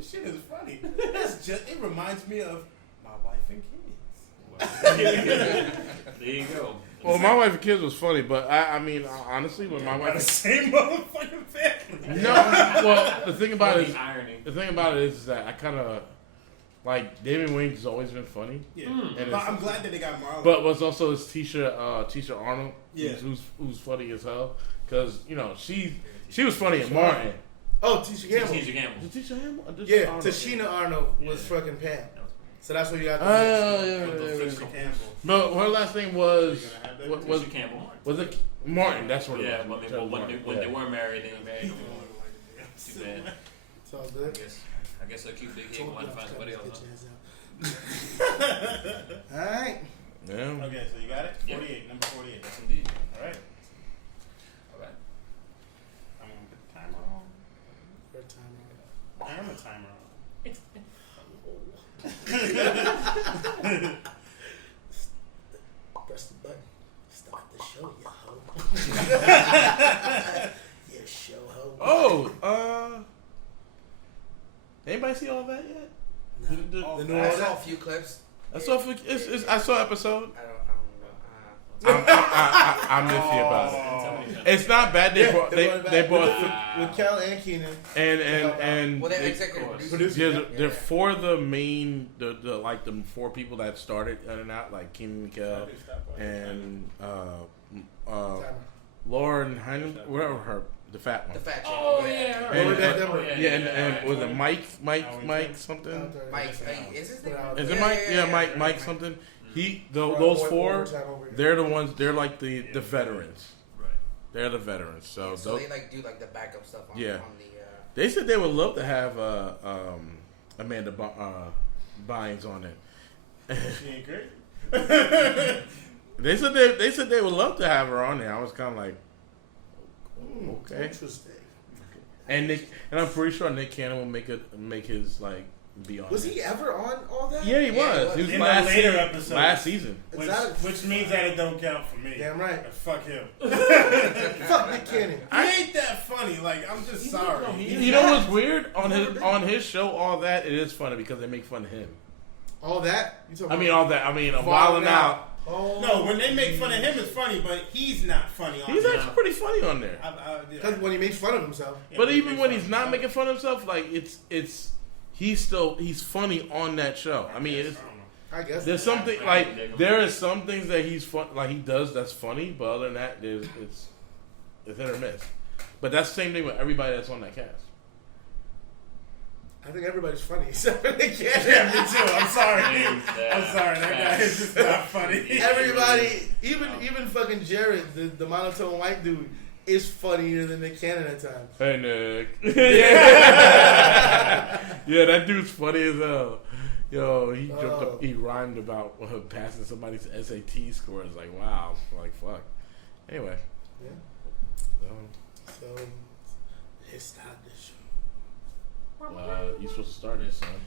This shit is funny. It reminds me of my wife and kids. There you go. Well, my wife and kids was funny, but I mean, honestly, when my wife the same motherfucking family. No, well, the thing about it is, irony. The thing about it is that I kind of like Damon Wayans has always been funny. Yeah, but I'm glad that they got Marlon. But what's also is Tisha Arnold, yeah, who's funny as hell, because you know she was funny in Martin. Oh, Tisha Campbell. Tisha Campbell. Tisha Campbell? Yeah, Arnold? Tashina Arnold was fucking Pam. So that's what you got. No, her last name was Tisha Campbell. Was it Martin? That's what it was. Yeah, when they weren't married, they married no more. Too bad. It's all good. I guess I'll keep big head and want to find somebody else. Alright. Yeah. Okay, so you got it? 48, yeah. Number 48. Yes, indeed. Alright. Alright. I'm going to put the timer on. Your timer. I am a timer on. Press the button. Start the show, you hoe. Yeah, show hoe. Oh, anybody see all that yet? No. I saw a few clips. I saw episode. I don't know. I'm iffy about it. It's not bad. They bought with Cal and Keenan Well, they're executive producers. They're for the main the like the four people that started In and Out, like Keenan and Kel and Lauren Heinen, whatever the fat one. The fat chick. Oh yeah. And was it Mike something? Mike, is his name? Is it Mike? Yeah, Mike something. Those four, they're the ones. They're like the veterans. Right. They're the veterans. So they like do like the backup stuff. On the. They said they would love to have Amanda Bynes on it. She ain't great. They said they would love to have her on there. I was kind of like, okay. Interesting. And I'm pretty sure Nick Cannon will make his like be on. Was he ever on all that? Yeah, he was. He was in last the later episode. Last season. Which means that it don't count for me. Damn right. Fuck him. Fuck Nick Cannon. I ain't that funny. Like, I'm just sorry. You know what's weird on his show? All that it is funny because they make fun of him. All that? I'm Wildin' Out. Oh. No, when they make fun of him, it's funny, but he's not funny. He's actually pretty funny on there. Because when he makes fun of himself. But even when he's not making fun of himself, like he's funny on that show. I mean, I guess there's something like there is some things that he's fun like he does that's funny, but other than that, it's hit or miss. But that's the same thing with everybody that's on that cast. I think everybody's funny except for Nick Cannon. Yeah, me too. I'm sorry. That guy is just not funny. Everybody, even fucking Jared, the monotone white dude, is funnier than Nick Cannon at times. Hey Nick. Yeah, that dude's funny as hell. Yo, he rhymed about passing somebody's SAT score. It's like, wow, like fuck. Anyway. Yeah. So it's not the show. You supposed to start it, son.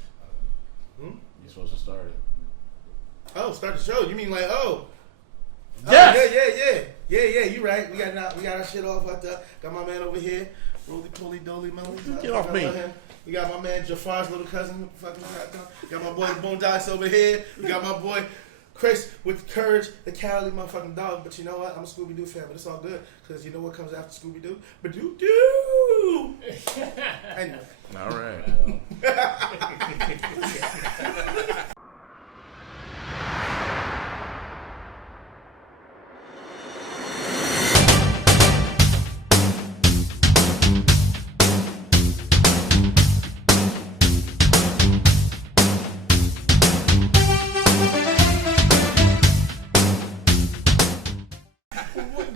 You supposed to start it. Oh, start the show. You mean like Yes. Yeah. You right. We got our shit off out there. Got my man over here. Roly poly doly molly. Get off me. We got my man Jafar's little cousin. Got my boy Boondocks over here. We got my boy Chris with Courage, the cowardly motherfucking dog. But you know what? I'm a Scooby-Doo fan, but it's all good. Because you know what comes after Scooby-Doo? Badoo-doo! Anyway. All right.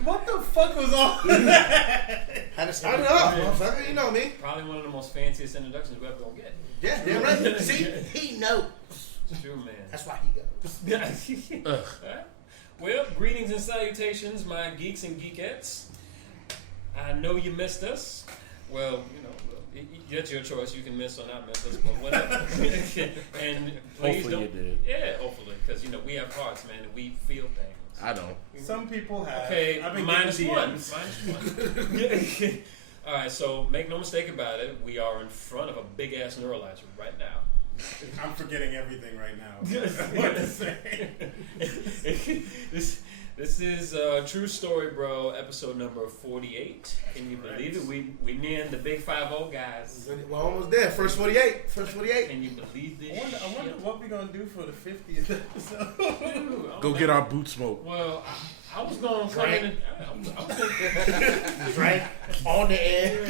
What the fuck was all that? Had to start it off, motherfucker. You know me. Probably one of the most fanciest introductions we're ever gonna get. Yeah, damn right. See, he knows. True, man. That's why he goes. Well, greetings and salutations, my geeks and geekettes. I know you missed us. Well, that's your choice. You can miss or not miss us, but whatever. And please hopefully don't. you did. Yeah, hopefully, because we have hearts, man, and we feel things. I don't. Some people have. Okay, I've been minus getting one. DMs. Minus one. All right, so make no mistake about it. We are in front of a big ass neuralizer right now. I'm forgetting everything right now. What to say? This is True Story, Bro, episode number 48. Can you believe it? We nearing the big 5-0, guys. We're almost there. First 48. Can you believe this? I wonder what we're gonna do for the 50th episode. Dude, Go get our boot smoke. Well, I was going to come in and... I was Drink on the air.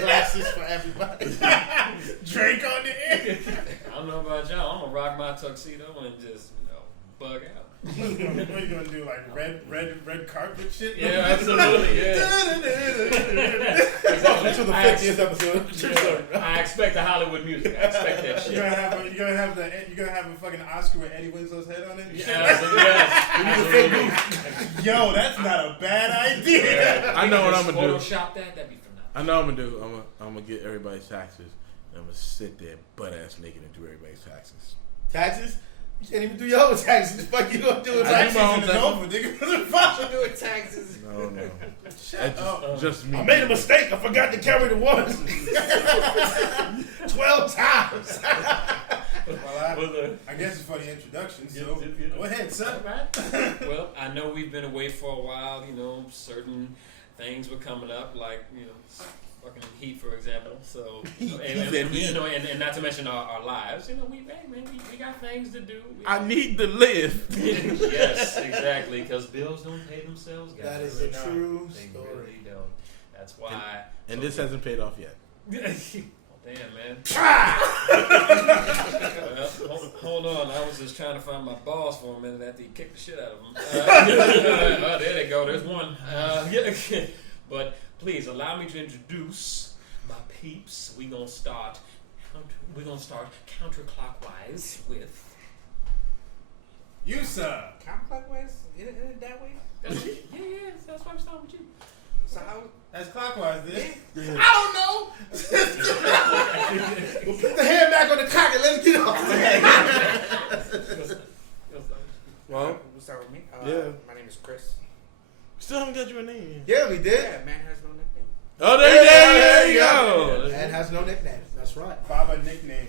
Glasses for everybody. Drink on the air. I don't know about y'all. I'm going to rock my tuxedo and just, bug out. What are you gonna do? Like red carpet shit? Yeah, absolutely. Yeah. Welcome to the 50th episode. I expect the Hollywood music. I expect that shit. You're gonna have a fucking Oscar with Eddie Winslow's head on it. Yes. Yo, that's not a bad idea. Yeah. I know what I'm gonna do. Photoshop that'd be phenomenal. I know what I'm gonna do. I'm gonna get everybody's taxes. And I'm gonna sit there butt ass naked and do everybody's taxes. Taxes? You can't even do your own taxes. The fuck you gonna do with I do taxes? my own It's over, nigga. What the fuck you doing taxes? No. Shut up. Just me. I made a mistake. I forgot to carry the ones. 12 times. Well, I guess it's for the introduction, so go ahead, son. Well, I know we've been away for a while. Certain things were coming up, like fucking Heat, for example. So, and not to mention our lives. We got things to do. I need to live. Yes, exactly. Because bills don't pay themselves, guys. That is a true They story. really don't. That's why. And this hasn't paid off yet. Damn, man. Hold on. I was just trying to find my balls for a minute after he kicked the shit out of them. There they go. There's one. But please allow me to introduce my peeps. We're gonna start counterclockwise with You, sir. Counterclockwise? Isn't it that way? yeah. That's why I'm starting with you. So how? That's clockwise, this. I don't know. Well, put the hand back on the cock and let's get off. Well, we'll start with me. Yeah. My name is Chris. Still haven't got your name. Yeah, we did. Yeah, man has no nickname. Oh, there you go. Man has no nickname. That's right. Baba nickname.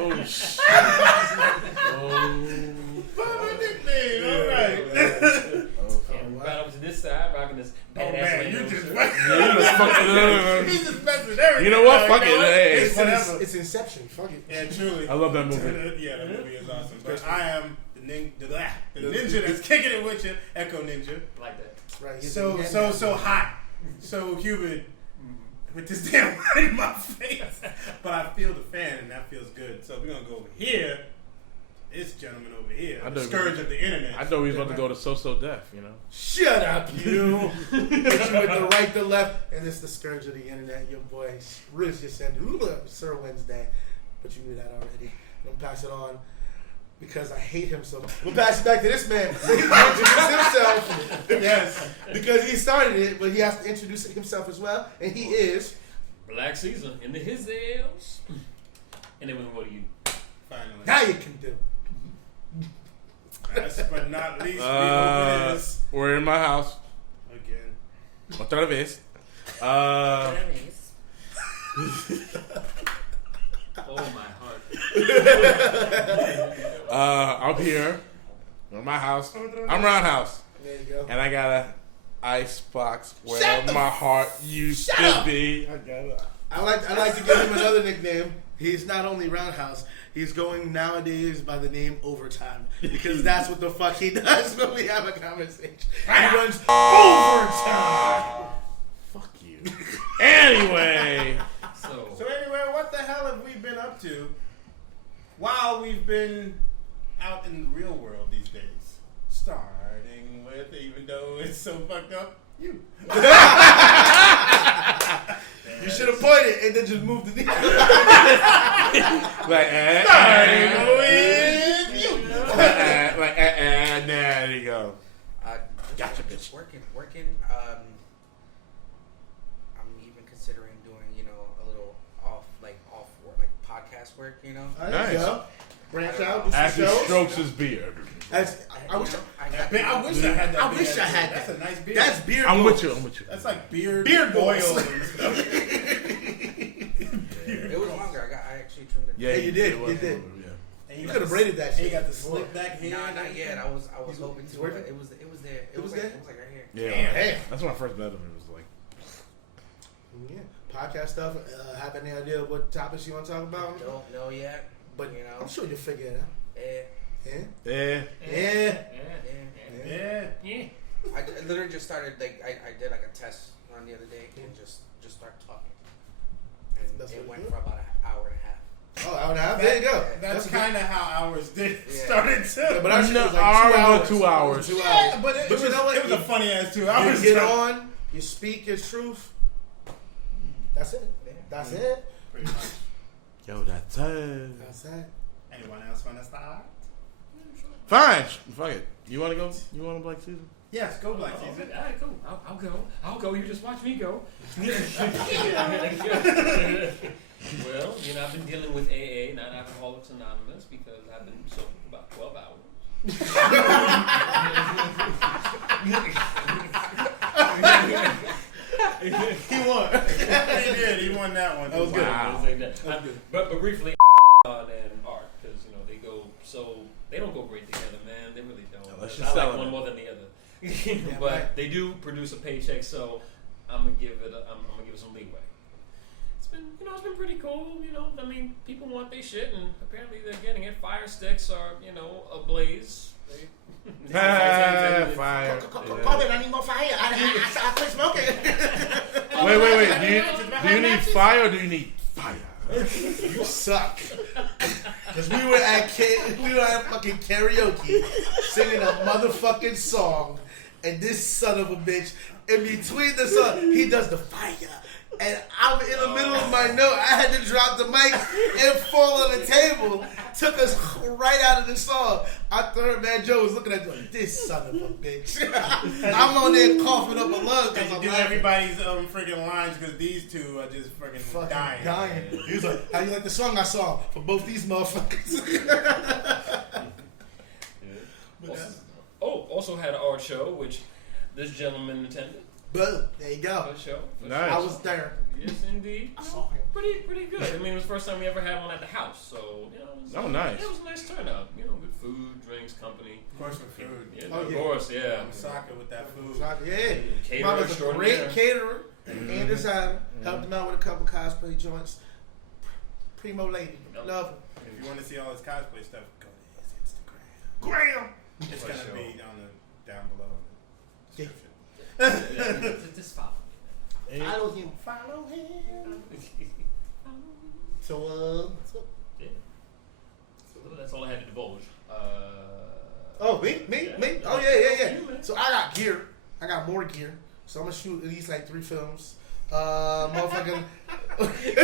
Oh, shit. Baba nickname. All right. Right up to this side, rocking this badass Man, you Lando just shirt. He's just messing with everything. You know what? Fuck it. Hey. It's whatever. It's Inception. Fuck it. Yeah, truly. I love that movie. Yeah, that movie is awesome. But I am the ninja that's kicking it with you, Echo Ninja. Like that. Right. So hot, so humid, with this damn light in my face. But I feel the fan, and that feels good. So we're gonna go over here. This gentleman over here, the scourge of the internet. I thought we was about to go to So Deaf, Shut up, you. Hit you with the right, the left, and it's the scourge of the internet. Your boy Riz just said, Sir Wednesday, but you knew that already. I'm gonna pass it on because I hate him so much. We'll pass it back to this man. So he can introduce himself. Yes, because he started it, but he has to introduce himself as well, and he is Black Caesar in the his ales. And then we can go to you. finally. now you can do it. Last but not least, we open this we're in my house. again. Otra vez. Oh my heart. I'm here. In my house. I'm Roundhouse. There you go. And I got a ice box where my heart used to be. I like to give him another nickname. He's not only Roundhouse, he's going nowadays by the name Overtime. Because that's what the fuck he does when we have a conversation. He runs overtime. Fuck you. Anyway. So anyway, what the hell have we been up to while we've been out in the real world these days? Starting with, even though it's so fucked up, you. You should have pointed and then just moved the needle. Starting with you. there you go. Gotcha, bitch. Working. I'm even considering doing, a little off work, like podcast work, There Nice. you go. Branch out, do some As he shows. strokes his beard. I wish I wish I had that. I wish I had That's that. a nice beard. That's beard. I'm balls. with you. That's like beard balls. oil and stuff. It was longer. I actually trimmed it. Yeah, Hey, you did. it was You did. a little bit, yeah. And You could have braided that shit. And you got the slick back hair. Nah, not yet. I was hoping to. working? But it was there. It was there? It was like right here. Yeah, Damn. that's when I first met him. It was like, Yeah. Podcast stuff. Have any idea what topics you want to talk about? Don't know yet. But You know. I'm sure you'll figure it out. Yeah. Yeah. yeah. Yeah. Yeah. I literally just started like I did like a test run the other day and just start talking, and That's it what went you for about an hour and a half. Oh, hour and a half. There you go. That's good. kind of how ours did Yeah. started too. Yeah, but our shit No, was like ours 2 was hours. 2 hours. 2 yeah, hours. but it But was, you know what? It was a funny ass 2 You hours. get on, you speak your truth. That's it. Yeah. That's it. Pretty much. Yo, that's it. That's it. Anyone else want to start? Fine. Fuck it. You want to go? You want to Black Season? Yes, go Black Oh, Season. okay. All right, cool. I'll go. You just watch me go. Well, I've been dealing with AA, not Alcoholics Anonymous, because I've been sober for about 12 hours. He won. He did. He won that one. That was good. Wow. But briefly, and art, because they go they don't go great together, man. They really don't. Unless I you're like selling one it. more than the other. Yeah, But right. they do produce a paycheck, so I'm gonna give it some leeway. It's been pretty cool. I mean, people want their shit, and apparently they're getting it. Fire sticks are ablaze. Fire. Call it. I need more fire. I quit smoking. Wait. Do you need fire or do you need fire? You suck. Because we were at fucking karaoke singing a motherfucking song, and this son of a bitch, in between the song, he does the fire. And I'm in the middle of my note. I had to drop the mic and fall on the table. Took us right out of the song. I thought Man Joe was looking at me like, this son of a bitch. I'm on there coughing up a lung because You I'm do laughing. everybody's freaking lines because these two are just freaking dying. He was like, how you like the song I saw for both these motherfuckers? Also had an art show, which this gentleman attended. Boom. There you go. Good show. Nice. I was there. Yes, indeed. I saw him. Pretty good. I mean, it was the first time we ever had one at the house, so it was, Oh, nice. It was a nice turnout. Good food, drinks, company. Of course, with food. Yeah, Oh, of yeah. course, yeah. Soccer with that food. Yeah. Caterer Mama's a extraordinaire. great caterer and designer. Helped him out with a couple cosplay joints. Primo lady. Love her. If you want to see all his cosplay stuff, go to his Instagram. Graham. It's For gonna sure. be down below in the Yeah. description. Just follow Follow him. Follow him. me. So, Yeah. So that's all I had to divulge. oh, me? Yeah. Oh, yeah. You, man. So I got gear. I got more gear. So I'm going to shoot at least like 3 films. Motherfucking. Wait,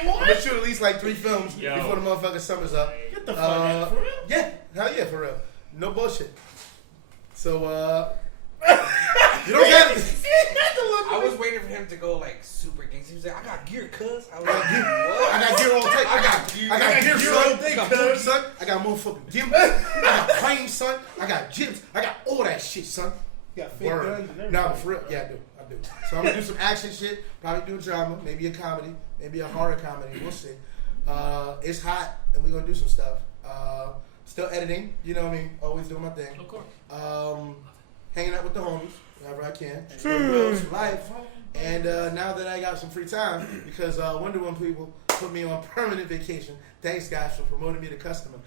I'm going to shoot at least like 3 films Yo. before the motherfucking summer's up. Get the fuck out, for real? Yeah, hell yeah, for real. No bullshit. So, you don't got it. I was waiting for him to go like super gangster. He was like, I got gear, cuz. I was I like, got gear. what? I got gear all day. I got gear, son. I got boots, son. I got motherfucking gimbals. I got planes, son. I got gyms. I got all that shit, son. You got fake Word. guns and everything. Nah, but for real, yeah, I do. So I'm gonna do some action shit. Probably do a drama, maybe a comedy, maybe a horror comedy. We'll see. It's hot, and we're gonna do some stuff. Still editing, you know what I mean? Always doing my thing. Of course. Hanging out with the homies whenever I can. Build some life. And now that I got some free time, because Wonder Woman people put me on permanent vacation. Thanks, guys, for promoting me to customer.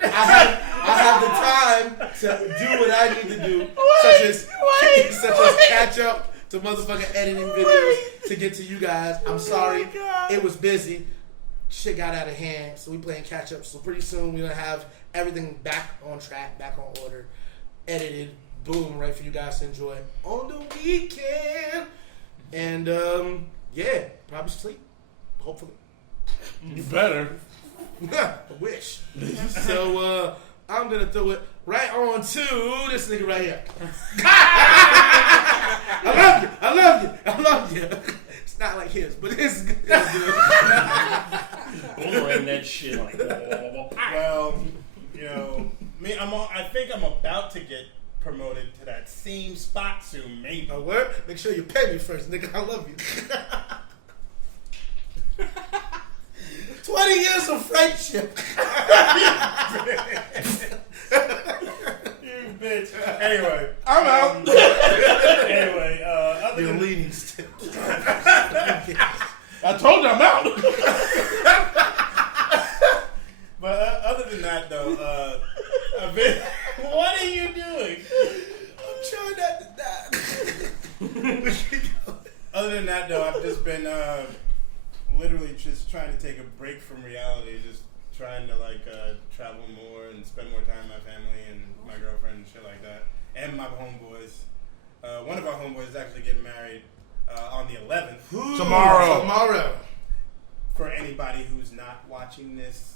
I have the time to do what I need to do, such as catch up to motherfucking editing videos to get to you guys. I'm sorry, it was busy. Shit got out of hand, so we playing catch up. So pretty soon we're gonna have everything back on track, back on order, edited, boom, right for you guys to enjoy on the weekend. And yeah, probably sleep, hopefully. You better. I wish. So I'm gonna throw it right on to this nigga right here. I love you. It's not like his, but it's good. Boomerang that shit like. Well, you know, I think I'm about to get promoted to that same spot soon, maybe. Now, where? Make sure you pay me first, nigga. I love you. 20 years of friendship. You bitch. Anyway, I'm out. Anyway, other You're than leaning still. I told you I'm out. But other than that, though, I've been. What are you doing? I'm trying not to die. Other than that, though, I've just been literally just trying to take a break from reality, just trying to like travel more and spend more time with my family and my girlfriend and shit like that, and my homeboys. One of our homeboys is actually getting married on the 11th. Tomorrow. For anybody who's not watching this,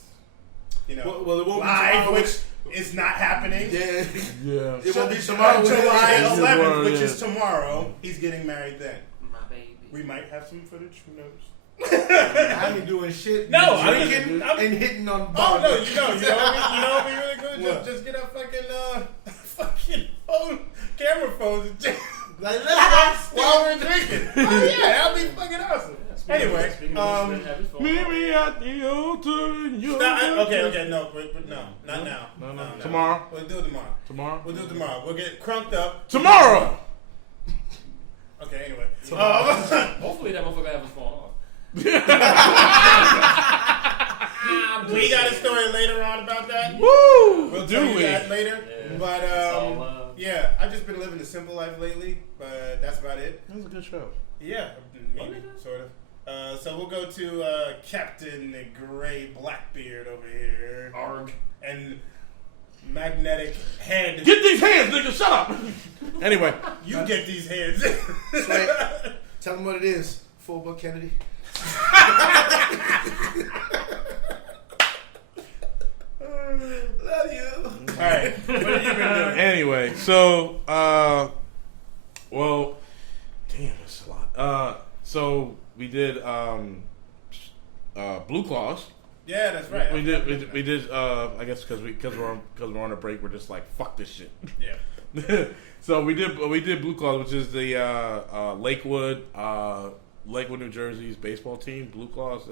you know, Well, it won't be live, tomorrow, which is not happening. Yeah. Yeah. It won't be tomorrow. July Yeah. 11th, which Yeah. is tomorrow. He's getting married then. My baby. We might have some footage. Who knows? I ain't doing shit. No, I'm I'm drinking just- and hitting on Oh bars. no, you know what would be really good? What? Just get a fucking phone, camera phones, and just Like, let's while we're drinking. Oh yeah, that'd be fucking awesome. Anyway, Meet me at the altar in your okay, no, but no, not now. No. Tomorrow. We'll do it tomorrow. Tomorrow. We'll do it tomorrow. We'll get crunked up. Tomorrow. Okay, anyway. Hopefully that motherfucker have his phone off. We got a story later on about that. Woo! We'll tell you we? that later. Yeah. But It's all love. yeah, I've just been living a simple life lately, but that's about it. That was a good show. Yeah, maybe, sort of. So we'll go to Captain Gray Blackbeard over here. Arg. And Magnetic Head. Get these hands, nigga. Shut up. Anyway. You get these heads. Sweat. Tell them what it is. Full Book Kennedy. Love you. Alright, what have you been doing? Anyway, so, well, damn, that's a lot. So we did, Blue Claws. Yeah, that's right. We did. I guess because we're on a break, we're just like, fuck this shit. Yeah. So we did Blue Claws, which is the Lakewood, New Jersey's baseball team. Blue Claws.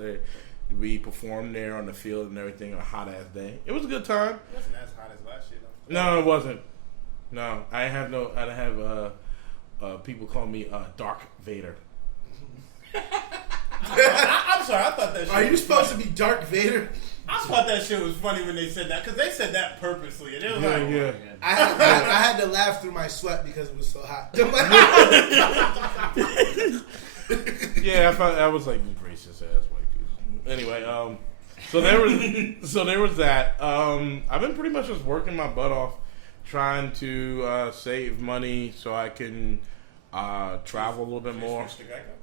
We performed there on the field and everything on a hot ass day. It was a good time. It wasn't as hot as last year, though. No, it wasn't. No, I didn't have people call me Dark Vader. I'm sorry, I thought that shit Are you was supposed funny. to be Dark Vader? I thought that shit was funny when they said that, because they said that purposely. And it was like, Yeah. I had to laugh through my sweat because it was so hot. Yeah, I was like gracious ass white people. Anyway, so there was that. I've been pretty much just working my butt off, trying to save money so I can travel a little bit more. Mr. Geico?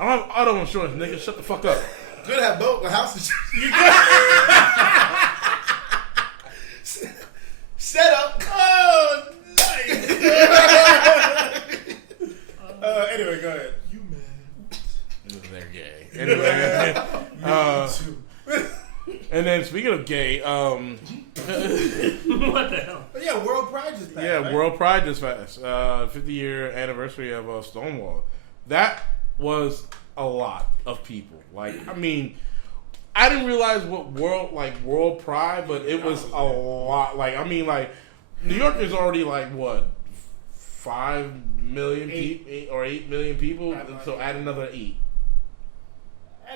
I don't have auto insurance, nigga. Shut the fuck up. Good have boat, a house insurance. Set up. Oh, nice. Anyway, go ahead. You man. They're gay. Anyway, and then speaking of gay, What the hell? But yeah, World Pride just passed. yeah, right? World Pride just passed. 50-year anniversary of Stonewall. That was a lot of people. Like, I mean, I didn't realize what World Pride, but it was a lot. Like, I mean, like, New York is already like what, 5 million people or 8 million people. So add another 8.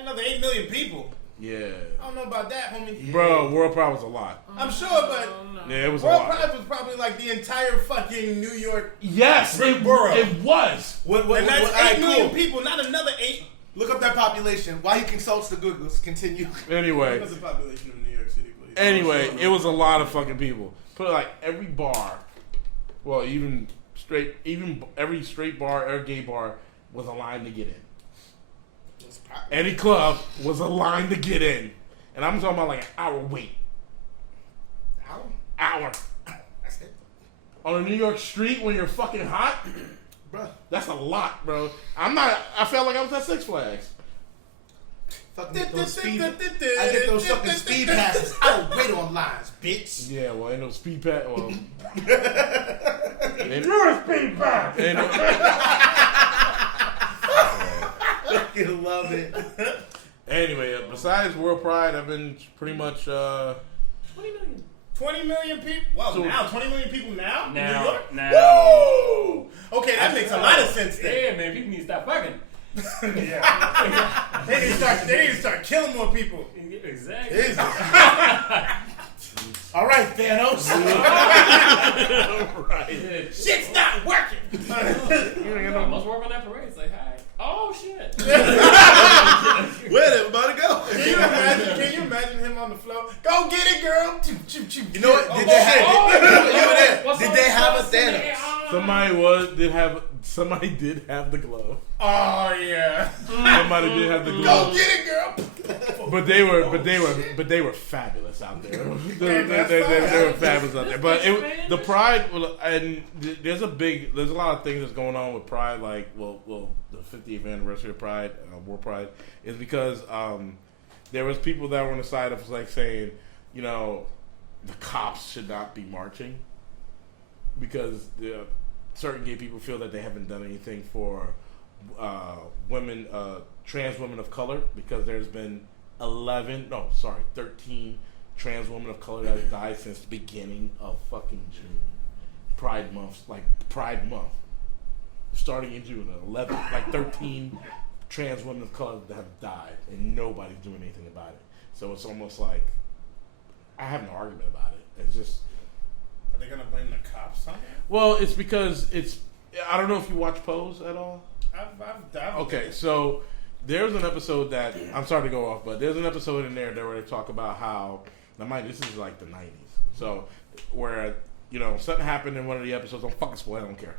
Another 8 million people. Yeah, I don't know about that, homie. bro, World Pride was a lot. I'm sure, but Yeah, it was a World lot. Pride was probably like the entire fucking New York. Yes, Brick borough. it was. And that's all right, 8 million cool. people, not another 8. Look up that population. While he consults the Googles, continue. Anyway, What's the population of New York City, please? Anyway, it was a lot of fucking people. Put it like every bar, well, even every straight bar, every gay bar was a line to get in. Any club was a line to get in, and I'm talking about like an hour wait. Hour That's it. on a New York street when you're fucking hot. Bro. That's a lot, bro. I felt like I was at Six Flags. Fuck those speed. I get those fucking speed passes. I don't wait on lines, bitch. Yeah, well, ain't no speed pass. Well, You're a speed pass. Ain't no. You love it. Anyway, besides World Pride, I've been pretty much 20 million. 20 million people. Wow, So- now 20 million people now. In New York? Now. Woo! Okay, that makes a lot of sense then. Yeah, man, people need to stop fucking. Yeah. They need to start killing more people. Exactly. Jesus. All right, Thanos. right. Shit's not working. I must work on that parade. It's like, hi. Oh, shit. Where'd everybody go? Can you imagine him on the floor? Go get it, girl. You know what? Did they have a Thanos? Somebody did have the glove. Oh yeah. Somebody did have the glove. Go get it, girl. But they were fabulous out there. They were fabulous out there. But the Pride, and there's a lot of things that's going on with Pride. Like, well, the 50th anniversary of Pride, World Pride, is because there was people that were on the side of like saying, you know, the cops should not be marching because certain gay people feel that they haven't done anything for women, trans women of color, because there's been 13 trans women of color that have died since the beginning of fucking June. Pride Month, starting in June, 13 trans women of color that have died, and nobody's doing anything about it. So it's almost like I have no argument about it. It's just, Are they gonna blame the cops on it? well, it's because I don't know if you watch Pose at all. I've Okay, so there's an episode that I'm sorry to go off, but there's an episode in there where they talk about how this is like the 90s. So where something happened in one of the episodes. Don't fucking spoil. I don't care.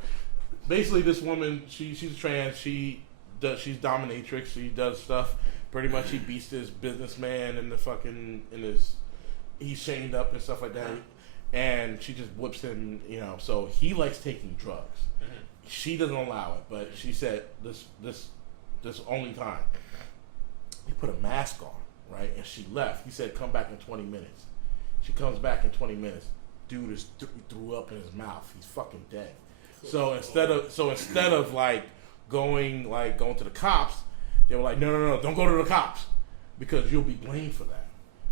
Basically, this woman, she's trans. She's dominatrix. She does stuff. Pretty much, he beats this businessman he's chained up and stuff like that, and she just whips him. So he likes taking drugs. She doesn't allow it, but she said this only time. He put a mask on, right? And she left. He said, come back in 20 minutes. She comes back in 20 minutes. Dude is threw up in his mouth. He's fucking dead. So instead of going to the cops, they were like, no, don't go to the cops because you'll be blamed for that.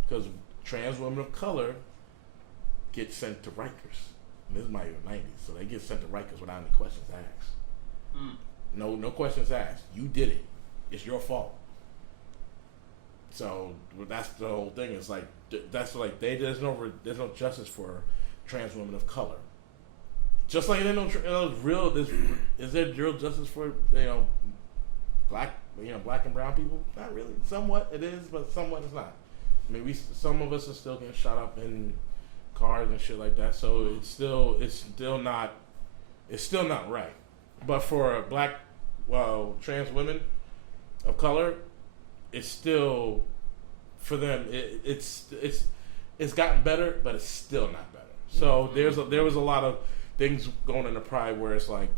Because trans women of color get sent to Rikers. And this is my 90s, so they get sent to Rikers without any questions asked. No questions asked. You did it. It's your fault. So that's the whole thing. It's like there's no justice for trans women of color. Just like there's is there real justice for black and brown people? Not really. Somewhat it is, but somewhat it's not. I mean, some of us are still getting shot up in cars and shit like that. So it's still not right. But for black, trans women of color, it's still, for them, it's gotten better, but it's still not better. So there was a lot of things going into Pride where it's like,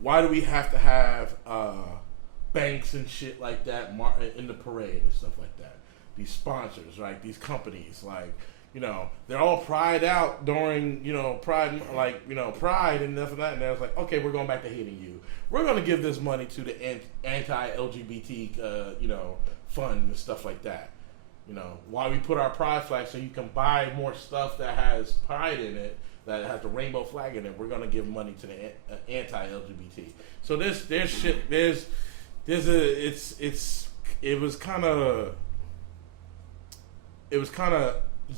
why do we have to have banks and shit like that in the parade and stuff like that? These sponsors, right? These companies, like, they're all Pride out during, Pride, Pride and stuff like that. And I was like, okay, we're going back to hating you. We're going to give this money to the anti-LGBT, fund and stuff like that. Why we put our Pride flag so you can buy more stuff that has Pride in it, that has the rainbow flag in it. We're going to give money to the anti-LGBT. So there's shit. It was kind of.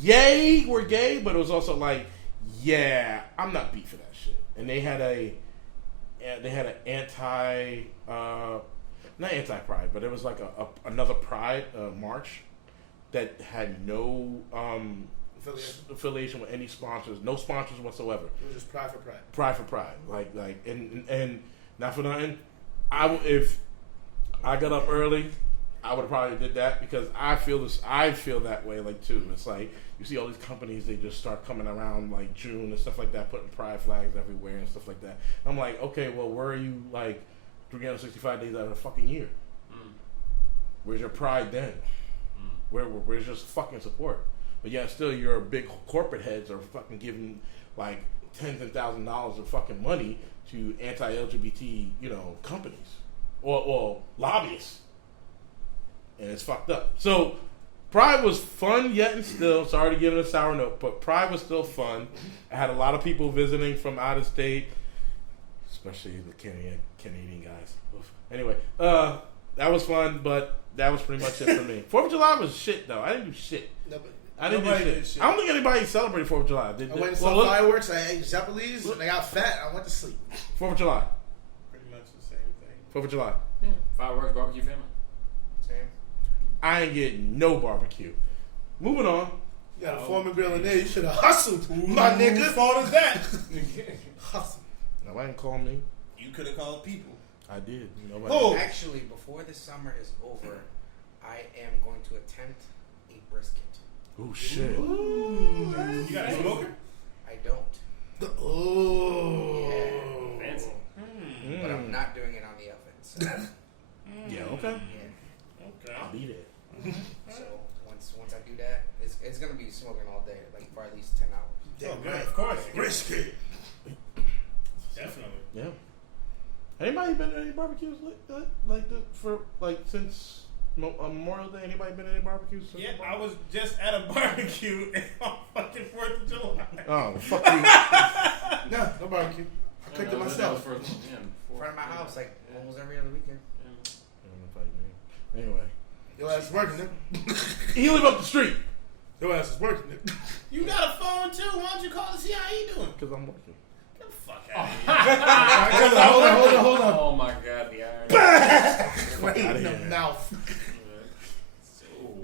Yay, we're gay, but it was also like, yeah, I'm not beat for that shit. And they had an not anti-Pride, but it was like another Pride march that had no affiliation with any sponsors, no sponsors whatsoever. It was just Pride for Pride. Pride for Pride, and not for nothing. If I got up early I would have probably did that because I feel that way like too. It's like you see all these companies, they just start coming around like June and stuff like that, putting pride flags everywhere and stuff like that. I'm like, okay, well, where are you like 365 days out of the fucking year? Where's your pride then? Where's your fucking support? But yeah, still your big corporate heads are fucking giving like tens of thousands of dollars of fucking money to anti-LGBT, companies or lobbyists. And it's fucked up. So Pride was fun yet and still. Sorry to give it a sour note, but Pride was still fun. I had a lot of people visiting from out of state, especially the Canadian guys. Oof. Anyway, that was fun, but that was pretty much it for me. 4th of July was shit, though. I didn't do shit. I didn't do shit. I don't think anybody celebrated 4th of July. I went and saw fireworks. I ate Japanese, and I got fat. I went to sleep. 4th of July. Pretty much the same thing. 4th of July. Yeah. Fireworks, barbecue, family. Same. I ain't getting no barbecue. Moving on. You got a Foreman grill in there. You should have hustled, my nigga. Whose fault is that? Hustle. No, I didn't call me. You could have called people. I did. Oh, actually, before the summer is over, I am going to attempt a brisket. Oh shit! Ooh. You got a smoker? I don't. Oh, yeah. Fancy. But I'm not doing it on the oven. So. Yeah. Okay. Yeah. Okay. I'll eat it. So once I do that, it's gonna be smoking all day, like for at least 10 hours. Oh, good. Of course. brisket. Definitely. Yeah. Anybody been to any barbecues since Memorial Day? Anybody been to any barbecues? Yeah, I was just at a barbecue on fucking 4th of July. Oh, fuck you. No barbecue. I cooked it myself. In front of my house, like almost every other weekend. Anyway. Your ass is working, nigga. He live up the street. Your ass is working, nigga. You got a phone too? Why don't you call to see how he doing? Because I'm working. Get the fuck out of here. Hold on. Oh my god, the irony. Right in the mouth.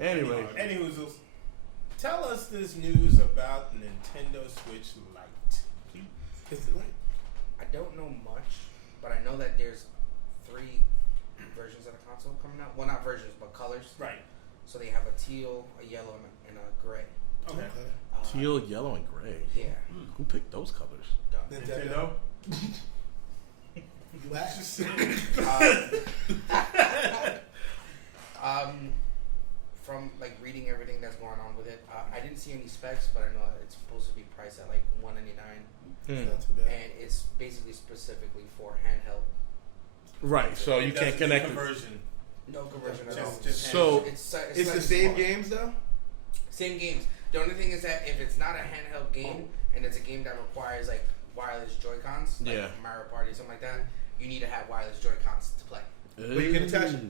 Anyway. Anywho, tell us this news about Nintendo Switch Lite. Is it like? I don't know much, but I know that there's 3 versions of the console coming out. Well, not versions, but colors. Right. So they have a teal, a yellow, and a gray. Okay. Teal, yellow, and gray. Yeah. Who picked those colors? Nintendo. You asked. From like reading everything that's going on with it, I didn't see any specs, but I know it's supposed to be priced at like $199, Not too bad. and it's basically specifically for handheld. Right, so you can't connect it. Conversion. No conversion at all. Just So It's It's like the same smart. games though. Same games. The only thing is that if it's not a handheld game and it's a game that requires like wireless Joy-Cons, like Yeah. Mario Party, something like that, you need to have wireless Joy-Cons to play. But you can attach it.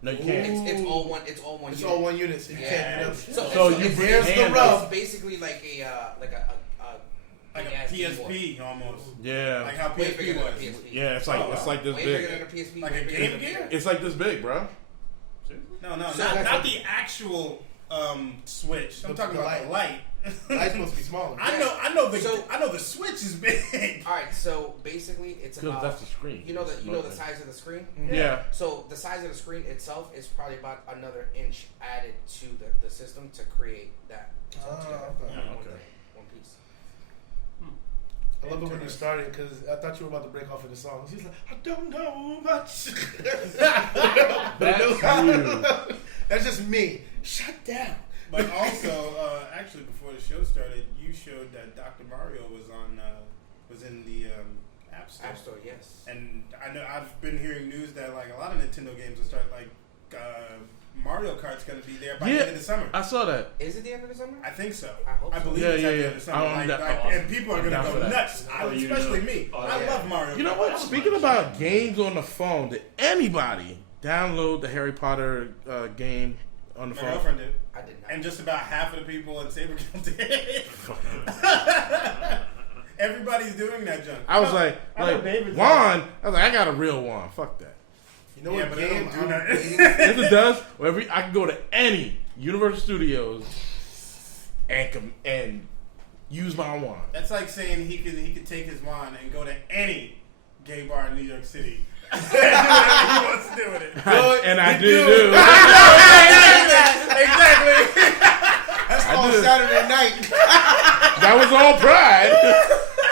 No, you can't. It's all one. It's all one. It's unit. all one unit, so you Yeah. can't. So you it's, bring there's the hand rub. it's basically like a like big a ass PSP almost. Yeah. Like how Way bigger PSP than a was. PSP. Yeah, it's like this Way big. bigger than a PSP. Like way a bigger Game than Gear? It's like this big, bro. No, So not the actual Switch. I'm talking about the Lite. Light's supposed to be smaller. I know the Switch is big. All right, so basically it's Because about that's the screen. you know the size of the screen. Yeah. So the size of the screen itself is probably about another inch added to the system to create that. It's all together. Okay. One piece. I love it when you started because I thought you were about to break off in the song. She's like, I don't know much. That's just me. Shut down. But also, actually, before the show started, you showed that Dr. Mario was in the App Store. App Store, yes. And I know I've been hearing news that like a lot of Nintendo games will start like Mario Kart's going to be there by the end of the summer. I saw that. Is it the end of the summer? I think so. I hope so. believe Yeah, it's yeah, at the yeah. end of the summer. I'm Like, awesome. and people are I'm going to down for go that. nuts. Especially me. I yeah. love Mario. You know what? Speaking about games on the phone, did anybody download the Harry Potter game on the My phone? girlfriend did. I did not. And just about half of the people in Saberkill did. Everybody's doing that junk. I was I know like David's wand. I was like, I got a real wand. Fuck that. You know Yeah, what but it game don't do I'm nothing. waiting Yes, it does. I can go to any Universal Studios and use my wand. That's like saying he could take his wand and go to any gay bar in New York City. He wants to do with it. And I do. Exactly. That's called Saturday night. That was all pride.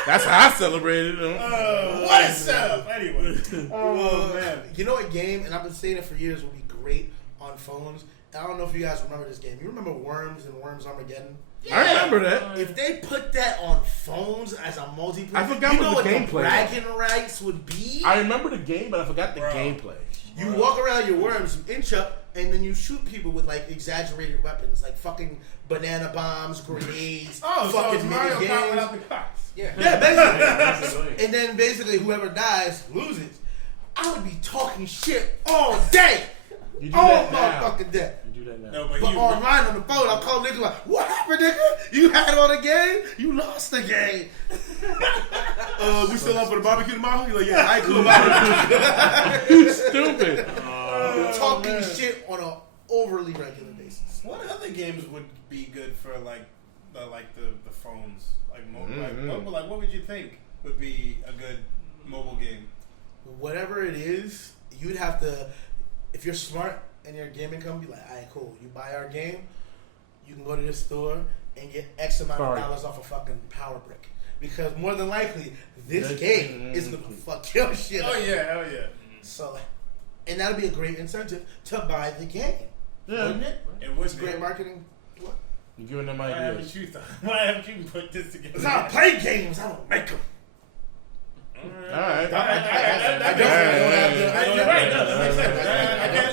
That's how I celebrated. What a setup. Anyway. Oh, man. You know what game, and I've been saying it for years, would be great on phones? And I don't know if you guys remember this game. You remember Worms and Worms Armageddon? I remember that. If they put that on phones as a multiplayer, I forgot you what know the what gameplay the bragging rights would be? I remember the game, but I forgot the gameplay. You walk around your worms, you inch up, and then you shoot people with like exaggerated weapons, like fucking banana bombs, grenades, So fucking it's Mario mini Kart games. without the cops. Yeah. Yeah, basically. And then basically whoever dies loses. I would be talking shit all day. You do All that now. motherfucking day. You do that now. No, But you, online on the phone, I'll call niggas like, what happened, nigga? You had on the game? You lost the game. We still up for the barbecue tomorrow? You're like, yeah, I ain't cool about it. You stupid. Talking shit on an overly regular basis. what other games would be good for like the phones? Like what would you think would be a good mobile game? Whatever it is, you'd have to, if you're smart and you're a gaming company, like, all right, cool. You buy our game, you can go to this store and get X amount of dollars off a fucking power brick. Because more than likely, this game is going to fuck your shit up. Oh yeah, hell yeah. So, and that'll be a great incentive to buy the game. Yeah. Wouldn't it? It would It's great marketing. What? You're giving them Why ideas. haven't you put this together? Because I play games, I don't make them. All right. You're right. No, that makes sense.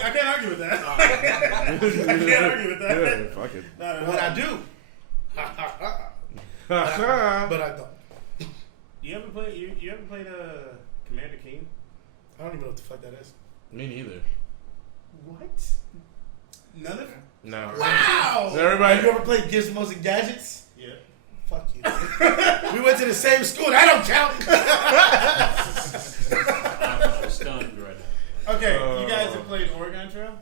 I can't argue with that. I can't argue with that. Yeah, fuck it. Not at What all. I do. But I don't. You ever played Commander King? I don't even know what the fuck that is. Me neither. What? None of it? No. Wow! Is everybody? Have you ever played Gizmos and Gadgets? Yeah. Fuck you. We went to the same school. That don't count. I'm stunned right now. Okay, you guys have played Oregon Trail?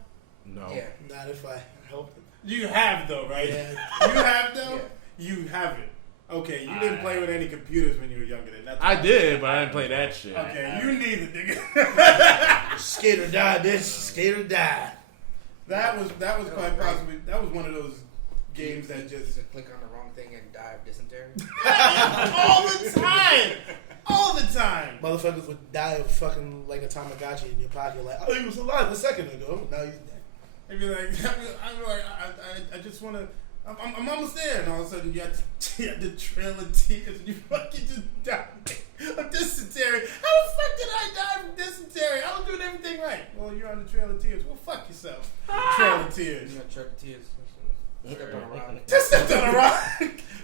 No. Yeah. Not if I helped it. You have though, right? Yeah. You have though? Yeah. You haven't. Okay, you didn't play with any computers when you were younger then. That's I did, but I didn't play that shit. Okay, you neither, nigga. Skate or die, bitch. Skate or die. That was quite possibly one of those games that just click on the wrong thing and die of dysentery. all the time. All the time. Motherfuckers would die of fucking like a Tamagotchi in your pocket. Like, oh, he was alive a second ago. Now he's dead. They'd be like, I just want to. I'm almost there, and all of a sudden you had the trail of tears, and you fucking just died of dysentery. How the fuck did I die from dysentery? I was doing everything right. Well, you're on the trail of tears. Well, fuck yourself. Trail of tears. You know, truck tears. Stepped on a rock. Just stepped on a rock.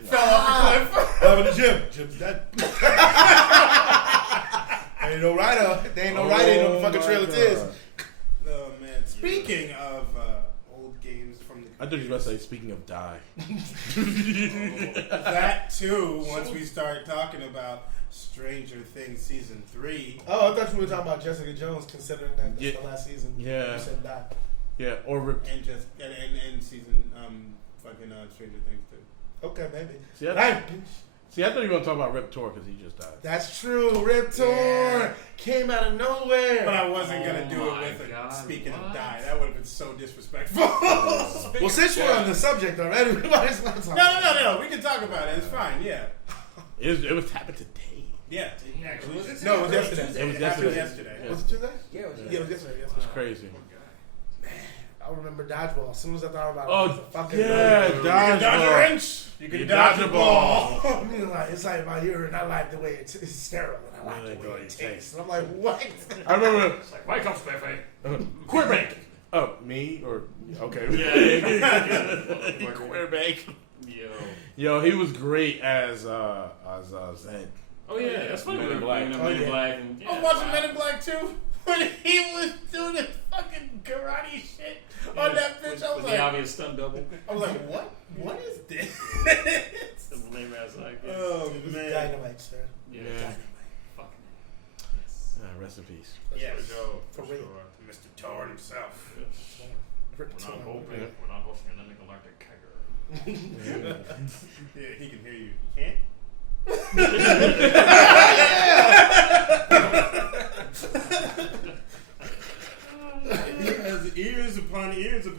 Fell off the cliff. I'm in the gym. Gym's dead. Ain't no rider. There ain't no rider in no fucking trail of tears. Oh man. Speaking of old games from the I thought you were about to say, speaking of die. that too, once we start talking about Stranger Things season 3. Oh, I thought you were talking about Jessica Jones, considering that that's Yeah. the last season. Yeah. You said die. Yeah, or rip. And just and season fucking Stranger Things too. Okay, maybe. See, I thought you were going to talk about Rip Torn because he just died. That's true. Rip Torn came out of nowhere. But I wasn't gonna do it my with God, speaking of what? die. That would have been so disrespectful. Well, since we're on the subject already, we might as well talk. No. We can talk about it. It's fine. Yeah. It was happened today. Yeah. Actually, Was it no, it was today? yesterday. It was happened yesterday. yesterday. Was it Tuesday? Yeah, it was Yeah, it was yesterday. It's crazy. I remember dodgeball. As soon as I thought about it, Oh, it was a fucking yeah, You can dodge a dodgeball. wrench. You can You dodge a dodge a ball. I mean, like, it's like my urine. I like the way it's sterile, and I like the way it tastes. And I'm like, what? I remember. It's like, wake up, Spiffy. Quarterback. Oh, me or okay? Yeah. Quarterback. Yo. Yo, he was great as Zed. Oh yeah, that's funny. Men in Men Black. in Oh, yeah. Black. And, I was watching Men in Black 2 when he was doing the fucking karate shit on that bitch. I was the like, obvious stunt double. what? What is this? Some lame ass like. Oh It was man. dynamite, sir. Yeah. Fucking. Rest in peace. Yes. For real. Mr. Torn himself. Rip We're not Torn. hoping. We're not hoping an intergalactic kegger. Yeah, he can hear you. He can't?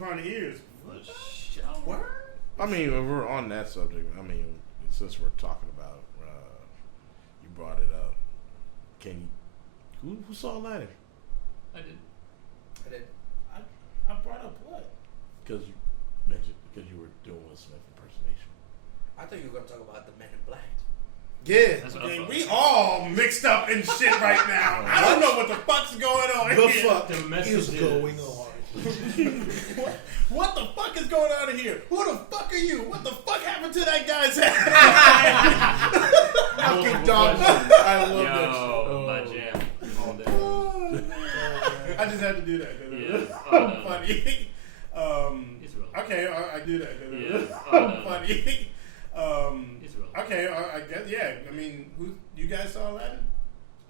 upon ears. Word? I mean, when we're on that subject, I mean, since we're talking about, you brought it up. Can you? Who saw Aladdin? I did. I brought up what? Because you mentioned you were doing Will Smith impersonation. I thought you were going to talk about the Men in Black. Yeah. That's what I Man, thought. we all mixed up in shit right now. I don't know what the fuck's going on The here. fuck The message is is- going on? What the fuck is going on in here? Who the fuck are you? What the fuck happened to that guy's head? Fucking dog. questions. I love that Yo, my jam. All day. I just had to do that. Yeah. Funny. It's relevant. Okay, I do that. Yeah. Funny. It's relevant. Okay, I guess, yeah. I mean, you guys saw Aladdin?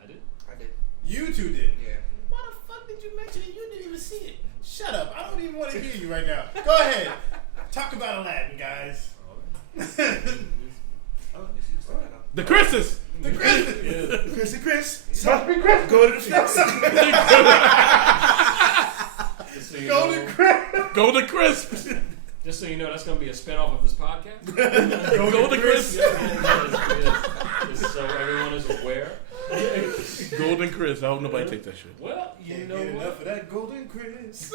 I did. I did. You two did. Yeah. Why the fuck did you mention it? You didn't even see it. Shut up. I don't even want to hear you right now. Go ahead. Talk about Aladdin, guys. The Chris's. The Christmas. Yeah. Chrissy Chris. Must be Chris. Go to the fix. Just so you Golden know, Chris. Golden Crisp. just so you know, that's going to be a spinoff of this podcast. Golden Crisp. Just so everyone is aware. Golden Crisp. I hope nobody takes that shit. Well, you Can't know get enough what? of that Golden Chris.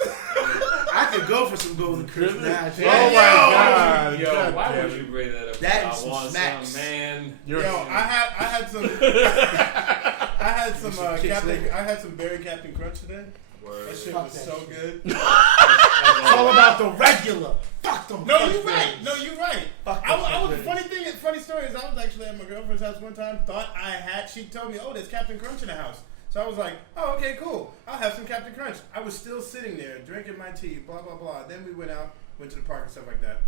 I could go for some golden Chris now. Oh my God. Yo, God why damn would it. you bring that up? That I is some want smacks. some, man. You're Yo, I had some. I had some Some kicks Captain. later. I had some berry Captain Crunch today. Word. That shit Fuck was that so shit. good. It's all about the regular. Fuck them. No, fuck you're right. things. No, you're right. Fuck I was things. funny story is I was actually at my girlfriend's house one time. She told me, oh, there's Captain Crunch in the house. So I was like, oh, okay, cool. I'll have some Captain Crunch. I was still sitting there drinking my tea, blah blah blah. Then we went to the park and stuff like that.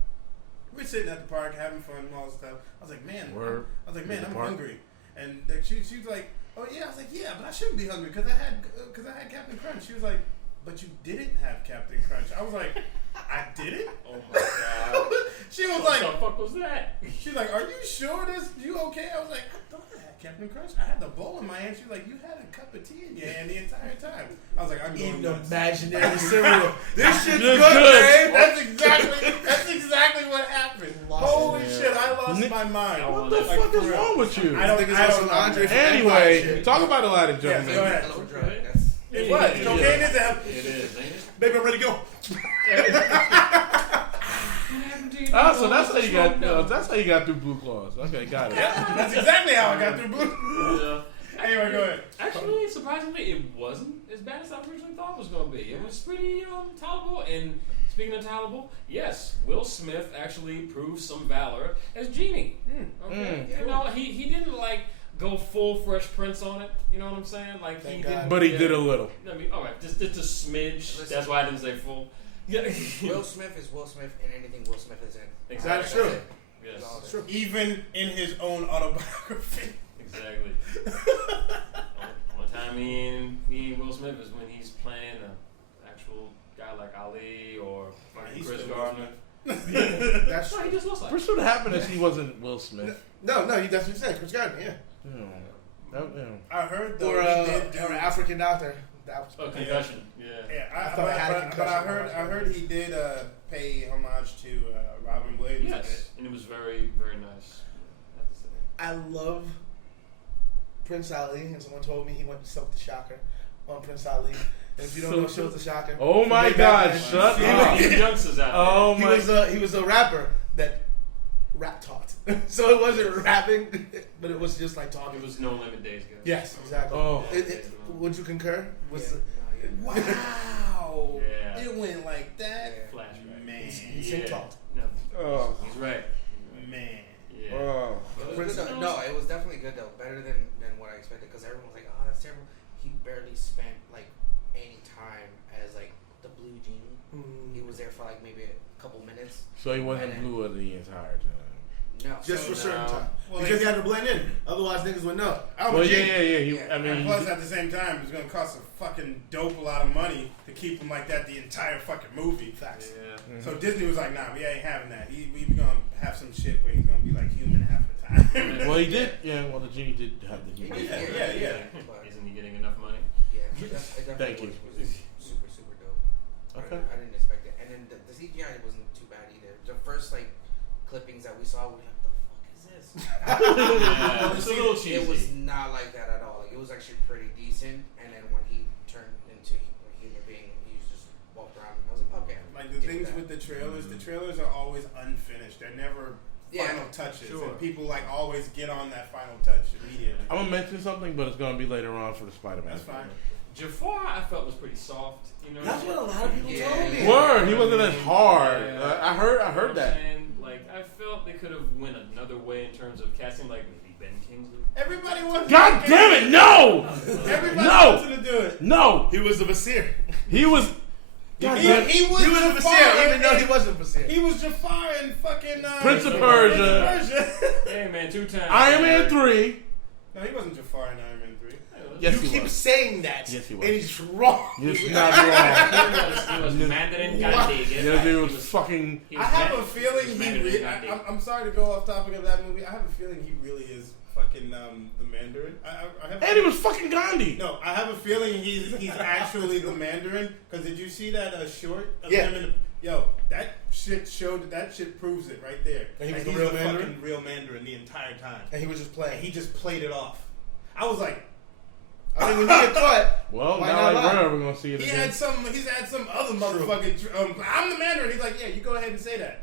We're sitting at the park having fun and all this stuff. I was like, man, Word. I'm Park. hungry. And she was like, oh yeah. I was like, yeah, but I shouldn't be hungry because I had Captain Crunch. She was like, but you didn't have Captain Crunch. I was like, I didn't? Oh my god. She was What like, the fuck was that? she's like, are you sure you okay? I was like, I thought I had Captain Crunch. I had the bowl in my hand. She was like, you had a cup of tea in your hand the entire time. I was like, I'm going Eating nuts. imaginary cereal. This shit's Just good, good. man. That's exactly what happened. Lost Holy it, man. shit, I lost my mind. What the Like, fuck for is real. wrong with you? I don't Niggas know. on Andre from Anyway, Empire shit. talk about Aladdin, Yes, gentlemen. go ahead. Hell of a drug. That's It was. Cocaine is a hell. It is, ain't it? Baby, I'm ready to go. So that's how you got through Blue Claws. Okay, got it. That's exactly how I got through Blue. Yeah. Anyway, go ahead. Actually, surprisingly, it wasn't as bad as I originally thought it was going to be. It was pretty tolerable. And speaking of tolerable, yes, Will Smith actually proved some valor as Genie. Okay, you know, he didn't like go full Fresh Prince on it. You know what I'm saying? Like Thank he God. didn't. But he yeah. did a little. I mean, all right, just a smidge. Listen. That's why I didn't say full. Yeah, Will Smith is Will Smith in anything Will Smith is in. Exactly. That's true. it. Yes. That's all it is. True. Even in his own autobiography. Exactly. One time me and Will Smith is when he's playing an actual guy like Ali or fucking He's Chris still Gardner. That's No, he true. just looks like. Pursuit of Happiness, he wasn't Will Smith. No, you definitely said Chris Gardner, yeah. I heard though Or he did do. or an African doctor. That was Oh, concussion. Yeah. Yeah, I thought I had a but I concussion. heard he did pay homage to Robin Williams. Yes, and it was very, very nice. I have to say. I love Prince Ali, and someone told me he went to Silk the Shocker on Prince Ali. And if you don't know Silk the Shocker, Oh my way God, back shut then, up. Even youngsters out Oh He my. was a rapper that rap taught. So it wasn't rapping, but it was just like there. talking. It was No Limit Days, guys. Yes, exactly. Oh. Would you concur? Was Yeah. Wow. Yeah. It went like that. Yeah. Flashback. Man. he said talked. No, Oh. he's right. Man. Yeah. Oh. But it Prince- was- No, it was definitely good though. Better than what I expected because everyone was like, "Oh, that's terrible." He barely spent like any time as like the blue genie. He was there for like maybe a couple minutes. So he wasn't blue the entire time. No, Just So for certain now- time. Well, Because they- he had to blend in. Otherwise, niggas would know. I'm Well, a G. yeah. Yeah. I mean, And plus, at the same time, it's going to cost a fucking dope a lot of money to keep him like that the entire fucking movie. Facts. Yeah. So Disney was like, nah, we ain't having that. We going to have some shit where he's going to be like human half the time. well, he did. Yeah, well, the genie did have the He genie. did. Yeah. But, Isn't he getting enough money? yeah, it definitely Thank you. was super dope. Okay. I didn't expect it. And then the clippings that we saw, we were like, "The fuck is this?" Yeah, it's a little cheesy. It was not like that at all. Like, it was actually pretty decent. And then when he turned into a human being, he just walked around. I was like, okay. Like the things with the trailers are always unfinished. They're never final touches. Sure. And people like always get on that final touch immediately. I'm gonna mention something, but it's gonna be later on for the Spider-Man. That's fine. Jafar, I felt was pretty soft. You know, That's what a lot of people told me. Word, he wasn't as hard. Yeah. I heard that. And like, I felt they could have went another way in terms of casting, like maybe Ben Kingsley. Everybody wants. God damn it! No, Everybody No. wanted to do it. no. He was the Basir. He was. God He, damn. he was He was a Jafar Basir, even in- though he wasn't Basir. He was Jafar in fucking Prince of Persia. Hey man, 2 times. Iron Man 3. No, he wasn't Jafar in Iron Man 3. Yes, You he keep was. saying that, Yes, he was. and he's wrong. You're not wrong. He was Mandarin What? Gandhi. Yeah, dude was fucking. He I was have Ma- a feeling was he Mandarin really. Gandhi. I'm sorry to go off topic of that movie. I have a feeling he really is fucking the Mandarin. I have. And he was fucking Gandhi. No, I have a feeling he's actually the Mandarin. Because did you see that short? Of Yeah. him in yo, that shit showed. That shit proves it right there. And he was Like, the he's real Mandarin? fucking real Mandarin the entire time. And he was just And playing. he just played it off. I was like, I mean, when you get caught, Well, why not not like lie? we're ever gonna see it he's again. had some other motherfucking. I'm the Mandarin. He's like, yeah, you go ahead and say that.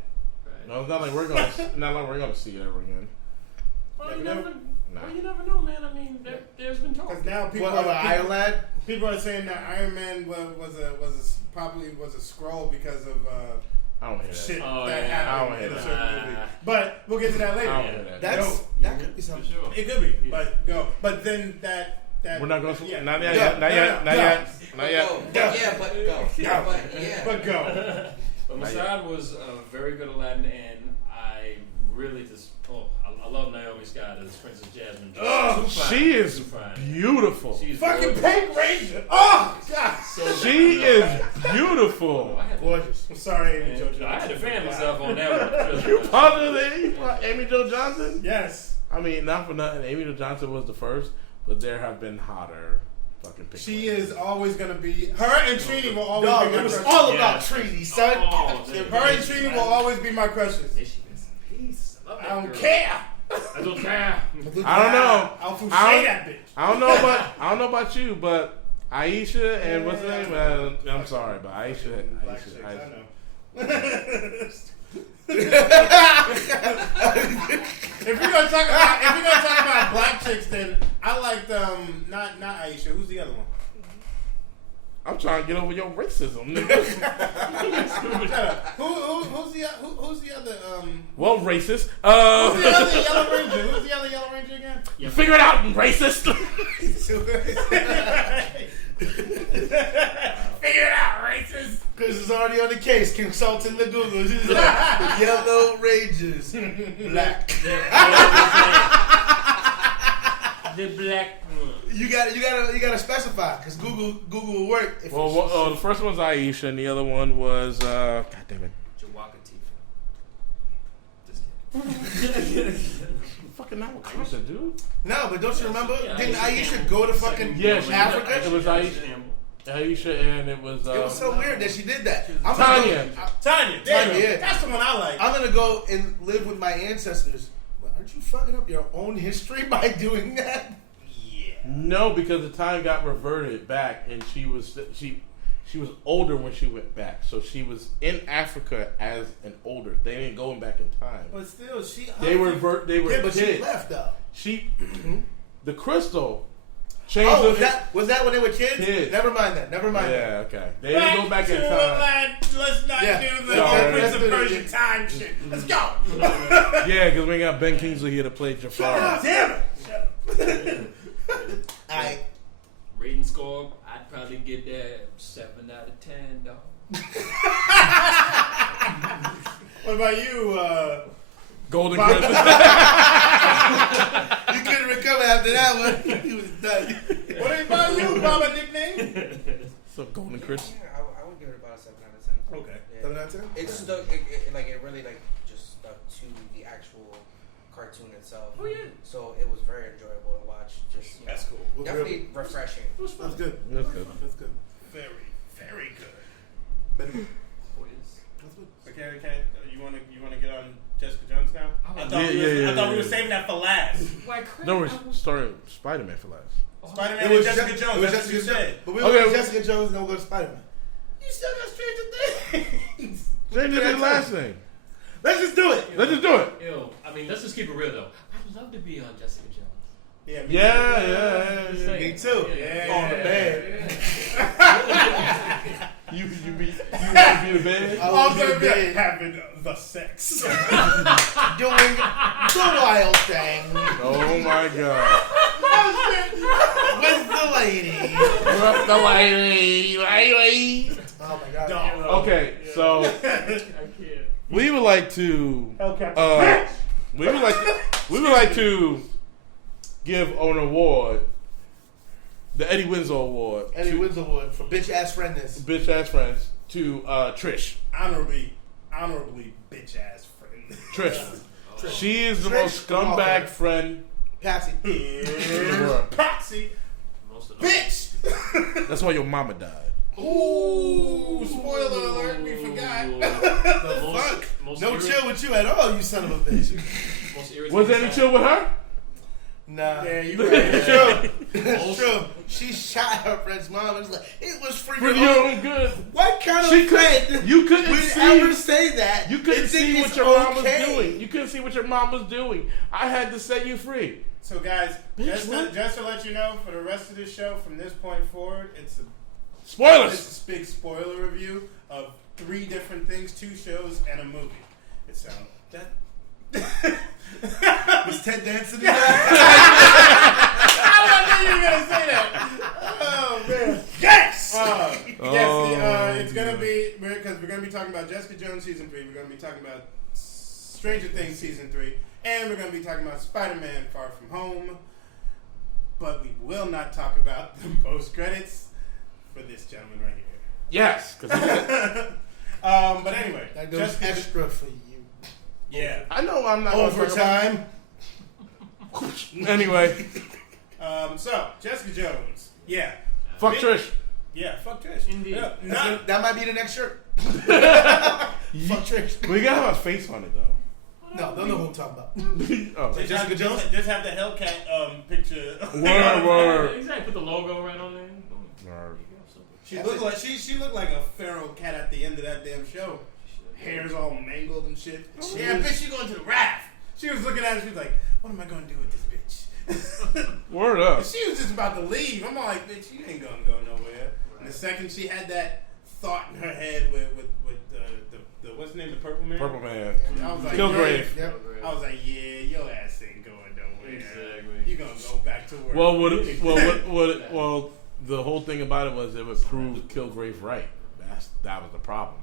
No, it's not like we're gonna see it ever again. Well, you Yeah, never, Nah. well, you never know, man. I mean, there's been talk. Because now people, what, of an Iron Lad? people are saying that Iron Man probably was a scroll because of I don't hear that. shit Oh, that yeah. I happened don't in hear a that. certain movie. But we'll get to that later. I don't hear that. That could be For something. sure. It could be, but go. But then that We're not going to. Yeah. Not yet. Go. Not yet. Not yet. Not But yet. go. Go. Yeah, but go. Go. But yeah. But go. But Mossad was very good Aladdin, and I really just I love Naomi Scott as Princess Jasmine. Oh, Too fine. she is Too fine. beautiful. She's Fucking gorgeous. Pink Ranger. Oh God. So She good. is beautiful. I had to- Gorgeous. I'm sorry, Amy man, Jo Johnson. I had to fan myself on that one. You positive that Amy Jo Johnson? Yes. I mean, not for nothing. Amy Jo Johnson was the first, but there have been hotter fucking pictures. She is always gonna be. Her and Trini will always Dog, be my it was crushes. all Yeah. about Trini, son. Oh, dude. Her and Trini will always be my crushes. Is she peace? I love I that don't girl. care. I don't care. I don't know. I'll fouché I that bitch. I don't know about you, but Aisha and what's her name? I'm sorry, but Aisha. Black chicks, I know. If we're gonna talk about black chicks, then I liked not Aisha. Who's the other one? I'm trying to get over your racism, nigga. Shut up. Who's the other Well, racist. Who's the other Yellow Ranger? Who's the other Yellow Ranger again? Yeah, Figure it out, racist. Figure it out, racist. Because it's already on the case. Consulting the Google. She's like, Yellow Rangers. Black. the black one. You gotta specify because Google will work. If Well, the first one's Aisha, and the other one was God damn it, Jawaka Tifa. Just kidding. fucking not Wakanda, dude. no, but don't you remember? Yeah, Didn't Aisha Aisha Campbell. go to fucking Yeah, Africa? It was Aisha, and it was. It was so weird that she did that. I'm Tanya. Tanya, there you go. yeah. That's the one I like. gonna go and live with my ancestors. Well, aren't you fucking up your own history by doing that? No, because the time got reverted back, and she was older when she went back, so she was in Africa as an older. They didn't go back in time. But still, They were Yeah, but she kids. left though. The crystal changed. Oh, the- was that when they were kids? Kids. Never mind that. Never mind that. Yeah, okay. They didn't go back in time. Let's not Yeah. do the No, Prince of let's do Persia it. time shit. Let's go. Yeah, because we got Ben Kingsley here to play Jafar. Damn it. I Rating score, I'd probably get that 7 out of 10, dog. What about you? Golden Bob- Crystal. you couldn't recover after that one. He was done. What about you, Baba nickname? So Golden Crystal. Yeah, I would give it about a 7 out of 10. Okay. Yeah. 7 out of 10? It stuck. It really just stuck to the actual cartoon itself. Oh, yeah. So it was very enjoyable to watch. Just That's cool. definitely refreshing. It was fun. That's good. That's good. That's good. Very, very good. Boys. So, Carrie Cat, you wanna get on Jessica Jones? Jones now? I thought, I we were saving that for last. No, we're starting Spider-Man for last. Spider-Man and Jessica Jones. That's what you said. But we'll go to Jessica Jones and then we'll go to Spider-Man. You still got Stranger Things. Stranger Things last thing. Let's just do it. Let's just do it. I mean, let's just keep it real though. I'd love to be on Jessica Jones. Yeah, me too. Yeah. On the bed. You want to be the bed? I want to be having the sex. Doing the wild thing. Oh my god. With the lady. The lady. Oh my god. Okay, so I can't. we would like to we would like to give an award, the Eddie Winslow Award. Eddie Winslow Award for bitch ass friendness. Bitch ass friends to Trish. Honorably bitch ass friend. Trish. She is the most scumbag friend. Patsy. Patsy. Bitch. That's why your mama died. Ooh, spoiler alert, we forgot. Fuck. No chill with you at all, you son of a bitch. Was there any chill with her? Nah. Yeah, you right. It's true. It's true. She shot her friend's mom and was like, it was for your own good. What kind of friend you couldn't would see, ever say that? You couldn't see what your mom was doing. You couldn't see what your mom was doing. I had to set you free. So guys, just to let you know, for the rest of this show, from this point forward, it's a spoilers. It's a big spoiler review of 3 different things, 2 shows and a movie. It's that. Was Ted Danson in that? I knew you were gonna say that. Oh man! Yes. It's gonna be because we're gonna be talking about Jessica Jones season 3. We're gonna be talking about Stranger Things season 3, and we're gonna be talking about Spider-Man: Far From Home. But we will not talk about the post credits for this gentleman right here. Yes. But anyway, that goes extra for you. Yeah, I know I'm not overtime. Anyway, so Jessica Jones, yeah, fuck Trish. Yeah, fuck Trish. Indeed, that might be the next shirt. Fuck Trish. We gotta have a face on it though. No, they'll know who I'm talking about. Jessica Jones. Just have the Hellcat picture. Word. Exactly. Put the logo right on there. She looked like a feral cat at the end of that damn show. Hair's all mangled and shit. Yeah, bitch, you going to the raft. She was looking at it. She was like, "What am I going to do with this bitch?" Word up. She was just about to leave. I'm like, "Bitch, you ain't gonna go nowhere." Right. And the second she had that thought in her head with the what's the name, the Purple Man? Purple Man. I was like, Kilgrave. Yep. I was like, yeah, your ass ain't going nowhere. Exactly. You gonna go back to work. Well, the whole thing about it was it would prove Kilgrave right. That was the problem.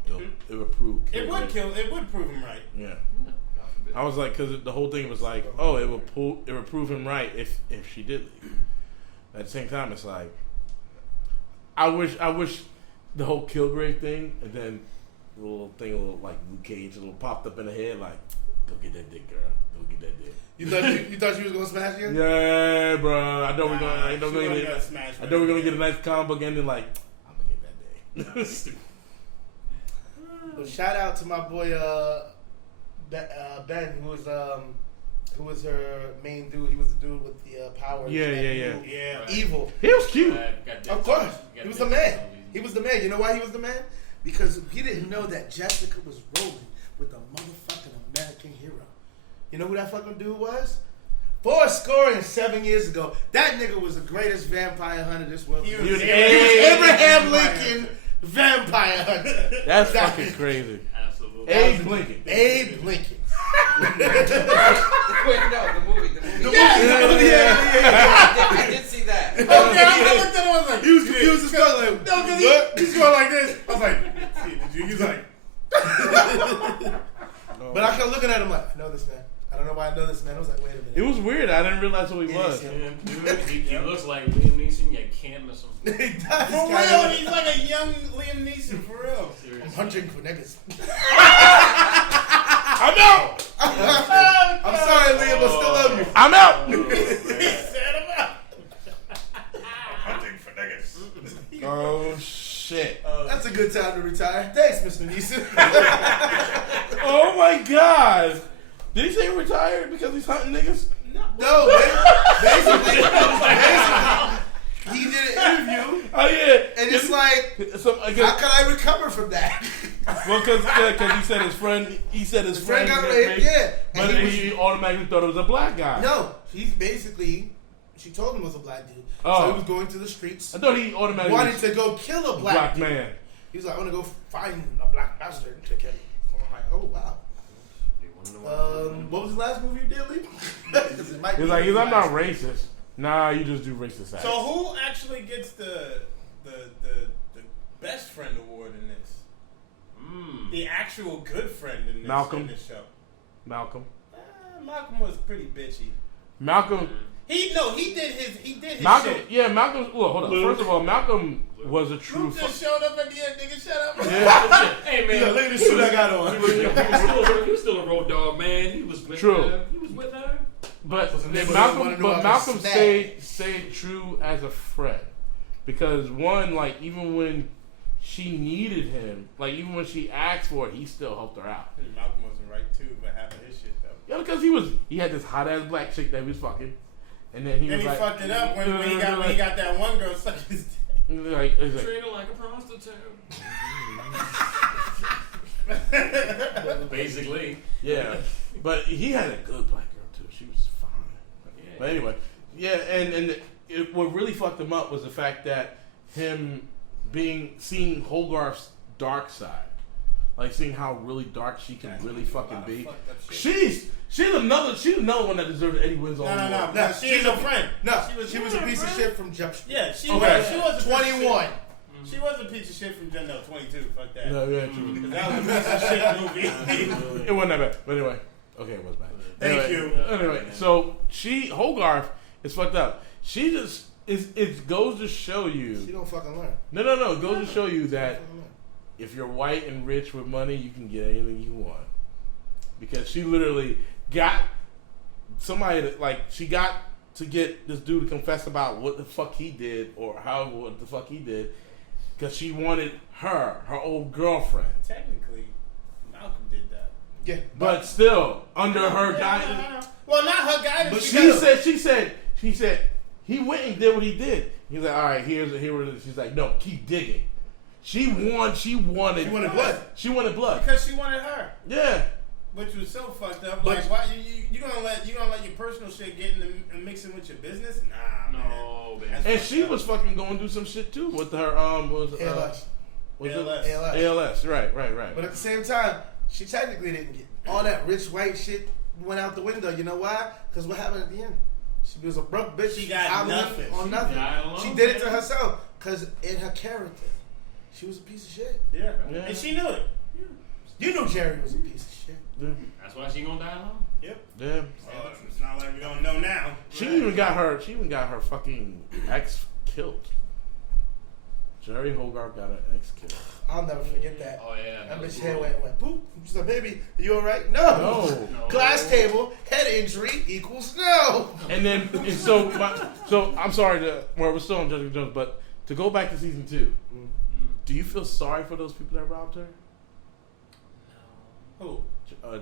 It would prove Kilgrave. It would prove him right. Yeah. I was like, because the whole thing was like, oh, it would prove him right if she did leave. At the same time, it's like, I wish the whole Kilgrave thing, and then a little like Luke Cage, a little popped up in the head, like, go get that dick, girl, go get that dick. You thought she was gonna smash you? Yeah, bro. I know we're gonna get a nice comic book ending. Like, I'm gonna get that day. Well, shout out to my boy Ben, who was her main dude. He was the dude with the power. Yeah. Evil. He was cute. Of course, he was the man. He was the man. You know why he was the man? Because he didn't know that Jessica was rolling with a motherfucking American hero. You know who that fucking dude was? 7 years ago, that nigga was the greatest vampire hunter this world. He was Abraham Lincoln, vampire hunter. That's fucking crazy. Absolutely. Abe Lincoln. Abe Lincoln. Wait, no, the movie. Yeah. I did see that. Okay, I looked at him. I was like, He was confused as fuck. Like, no, because he's going like this. I was like, see, did you? He's like. But I kept looking at him like, I know this man. I don't know why I know this man. I was like, wait a minute. It was weird. I didn't realize who he was. Yeah, dude, he looks like Liam Neeson. You can't miss him. He does. For real, he's like a young Liam Neeson, for real. Seriously. I'm hunting for niggas. I'm out. I'm sorry, Liam, I still love you. I'm out. He said him out. Hunting for niggas. Oh shit. That's a good time to retire. Thanks, Mr. Neeson. Oh my god. Did he say he retired because he's hunting niggas? No, basically, he did an interview. Oh yeah, and it's like, how can I recover from that? Well, because he said his friend, got raped. Yeah, but he automatically thought it was a black guy. No, he's basically. She told him it was a black dude. Oh. So he was going to the streets. I thought he automatically wanted to go kill a black dude. man. He was like, I want to go find a black bastard to kill him. I'm like, oh wow. What was the last movie you did, Lee? He's like, I'm not racist. Nah, you just do racist acts. So who actually gets the best friend award in this? The actual good friend in this, Malcolm. In this show. Malcolm. Malcolm was pretty bitchy. Malcolm. He did his Malcolm. shit. Yeah, Malcolm. Look, hold on. First of all, Malcolm was a true. Luke just showed up at the end, nigga. Shut up. Yeah. Hey man, look at the suit I got on. He was still a road dog, man. He was with her. He was with her. But Malcolm Malcolm stayed true as a friend, because one, like, even when she needed him, like even when she asked for it, he still helped her out. Malcolm wasn't right too, but half of his shit though. Yeah, because he had this hot ass black chick that he was fucking, and then he fucked it up when he got that one girl sucking his dick. Treat her like a prostitute. Basically. Yeah, but he had a good black girl too. She was fine. Yeah. But anyway, yeah, and what really fucked him up was the fact that him seeing Hogarth's dark side, like seeing how really dark she can really fucking be. She's another one that deserves Eddie Wynn's award. No, she's a friend. No, she was a piece of shit from Jump Street. Yeah, she was 21. She was a piece of shit from 22. Fuck that. No, yeah, true. That was a piece of shit movie. It wasn't that bad. But anyway, okay, it was bad. Thank you. Anyway, so Hogarth is fucked up. She just it goes to show you. She don't fucking learn. No. It goes to show you that if you're white and rich with money, you can get anything you want. Because she literally got somebody that, like, she got to get this dude to confess about what the fuck he did or what the fuck he did, because she wanted her old girlfriend. Technically, Malcolm did that. Yeah, but still under her guidance. Well, not her guidance. But she said he went and did what he did. He's like, all right, here it is. She's like, no, keep digging. She wanted blood. She wanted blood because she wanted her. Yeah. Which was so fucked up. Like, why you gonna let your personal shit get in mixing with your business? Nah, no, man. And she was fucking going through some shit too with her ALS. ALS. Right. But at the same time, she technically didn't get all that rich white shit went out the window. You know why? Because what happened at the end? She was a broke bitch. She got nothing. On nothing. She did it to herself because in her character, she was a piece of shit. Yeah. And she knew it. Yeah. You knew Jerry was a piece of shit. Yeah. That's why she gonna die alone. Yep. Yeah. It's not like we don't know now. She even got her fucking ex killed. Jerry Hogarth got her ex killed. I'll never forget that. Oh yeah. That bitch head went boop. She said, "Baby, you alright?" No. Glass table, head injury equals no. And so I'm sorry we're still on Jessica Jones, but to go back to season 2, do you feel sorry for those people that robbed her? No. Who?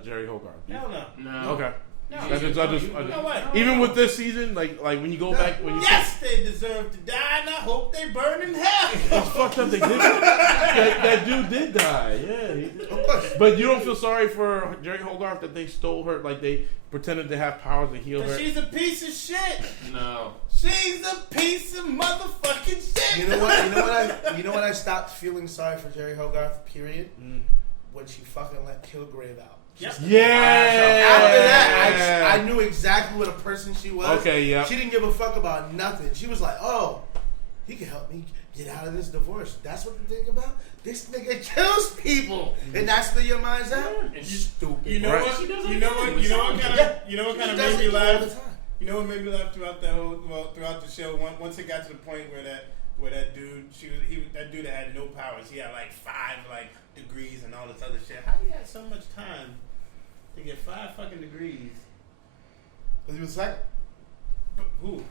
Jerry Hogarth. Hell no. No. Okay. No. I just, No way. Even with this season, like when you go back, when you they deserve to die, and I hope they burn in hell. it's fucked up. They did. that dude did die. Yeah, he did. But you don't feel sorry for Jerry Hogarth that they stole her, like they pretended to have powers to heal her. She's a piece of shit. No. She's a piece of motherfucking shit. You know what? I stopped feeling sorry for Jerry Hogarth. Period. When she fucking let Kilgrave out. Yep. Yeah. After that, I knew exactly what a person she was. Okay, yeah. She didn't give a fuck about nothing. She was like, "Oh, he can help me get out of this divorce." That's what you think about? This nigga kills people, and that's the your mind's out. And stupid. You know what? You know what kind of made me laugh? You know what made me laugh throughout the show? Once it got to the point where that dude, that dude that had no powers. He had like 5 degrees and all this other shit. How do you have so much time to get 5 fucking degrees? Because he was second. Who?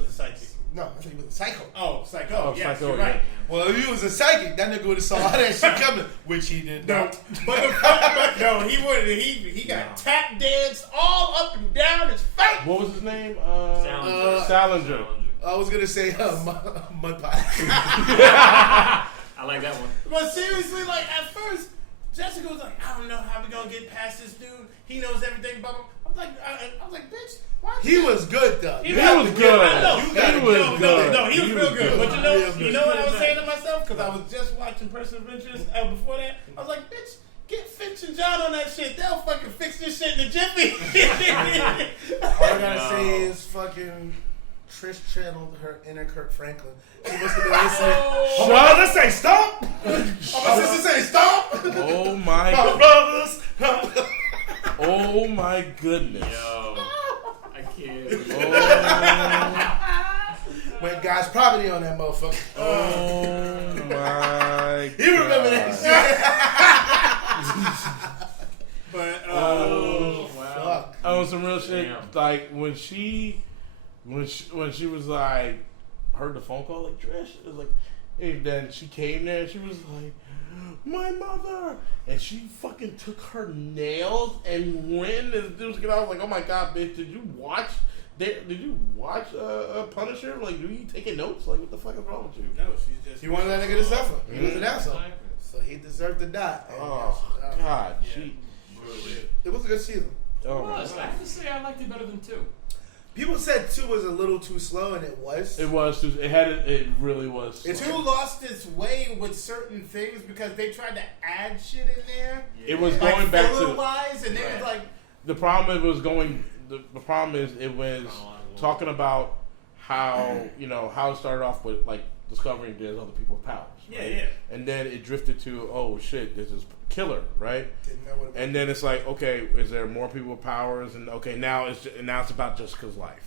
Was a psychic. No, I think he was a psycho. Oh, psycho. Oh, Yes, psycho, you're right. yeah. Well, if he was a psychic, that nigga would have saw all that shit coming, which he did not. But no, he would. He got tap danced all up and down his face. What was his name? Salinger. I was gonna say mud pie. I like that one. But seriously, like at first, Jessica was like, I don't know how we gonna get past this dude. He knows everything. Blah, blah. I was like, bitch. Why He was good though. He was good. I know. He was good. No, he was real good. But you know what I was good. saying to myself? Because I was just watching Person of Interest before that. I was like, bitch, get Finch and John on that shit. They'll fucking fix this shit in a jiffy. All I gotta say is fucking Trish channeled her inner Kirk Franklin. She must have been listening. Oh, my brother say stop. Oh, my sister say stop. Oh my. My brothers. Oh my goodness. Yo, I can't. Went God's property on that motherfucker. Oh my. You remember that shit? But Wow. Fuck. On some real shit, Damn. like when she was like, heard the phone call, like Trish, it was like, and then she came there and she was like, my mother, and she fucking took her nails and went and I was like, oh my god, bitch, did you watch Punisher? Like, do you taking notes? Like, what the fuck is wrong with you? no, she's just. He wanted that nigga to suffer. He was an Mhm. asshole. So he deserved to die. And Oh god, Yeah. she. It was a good season. Oh my I have to say I liked it better than 2. People said 2 was a little too slow, and it was. It was. It really was. It's Two lost its way with certain things because they tried to add shit in there. It was Like going back filler to wise, and they was like, the problem. It was going. The problem is it was talking about how how it started off with like discovering there's other people's powers. yeah, right? yeah. And then it drifted to, oh shit, this is killer, right? Didn't know what it was. And then it's like, okay, is there more people with powers? And okay, now it's about Jessica's life.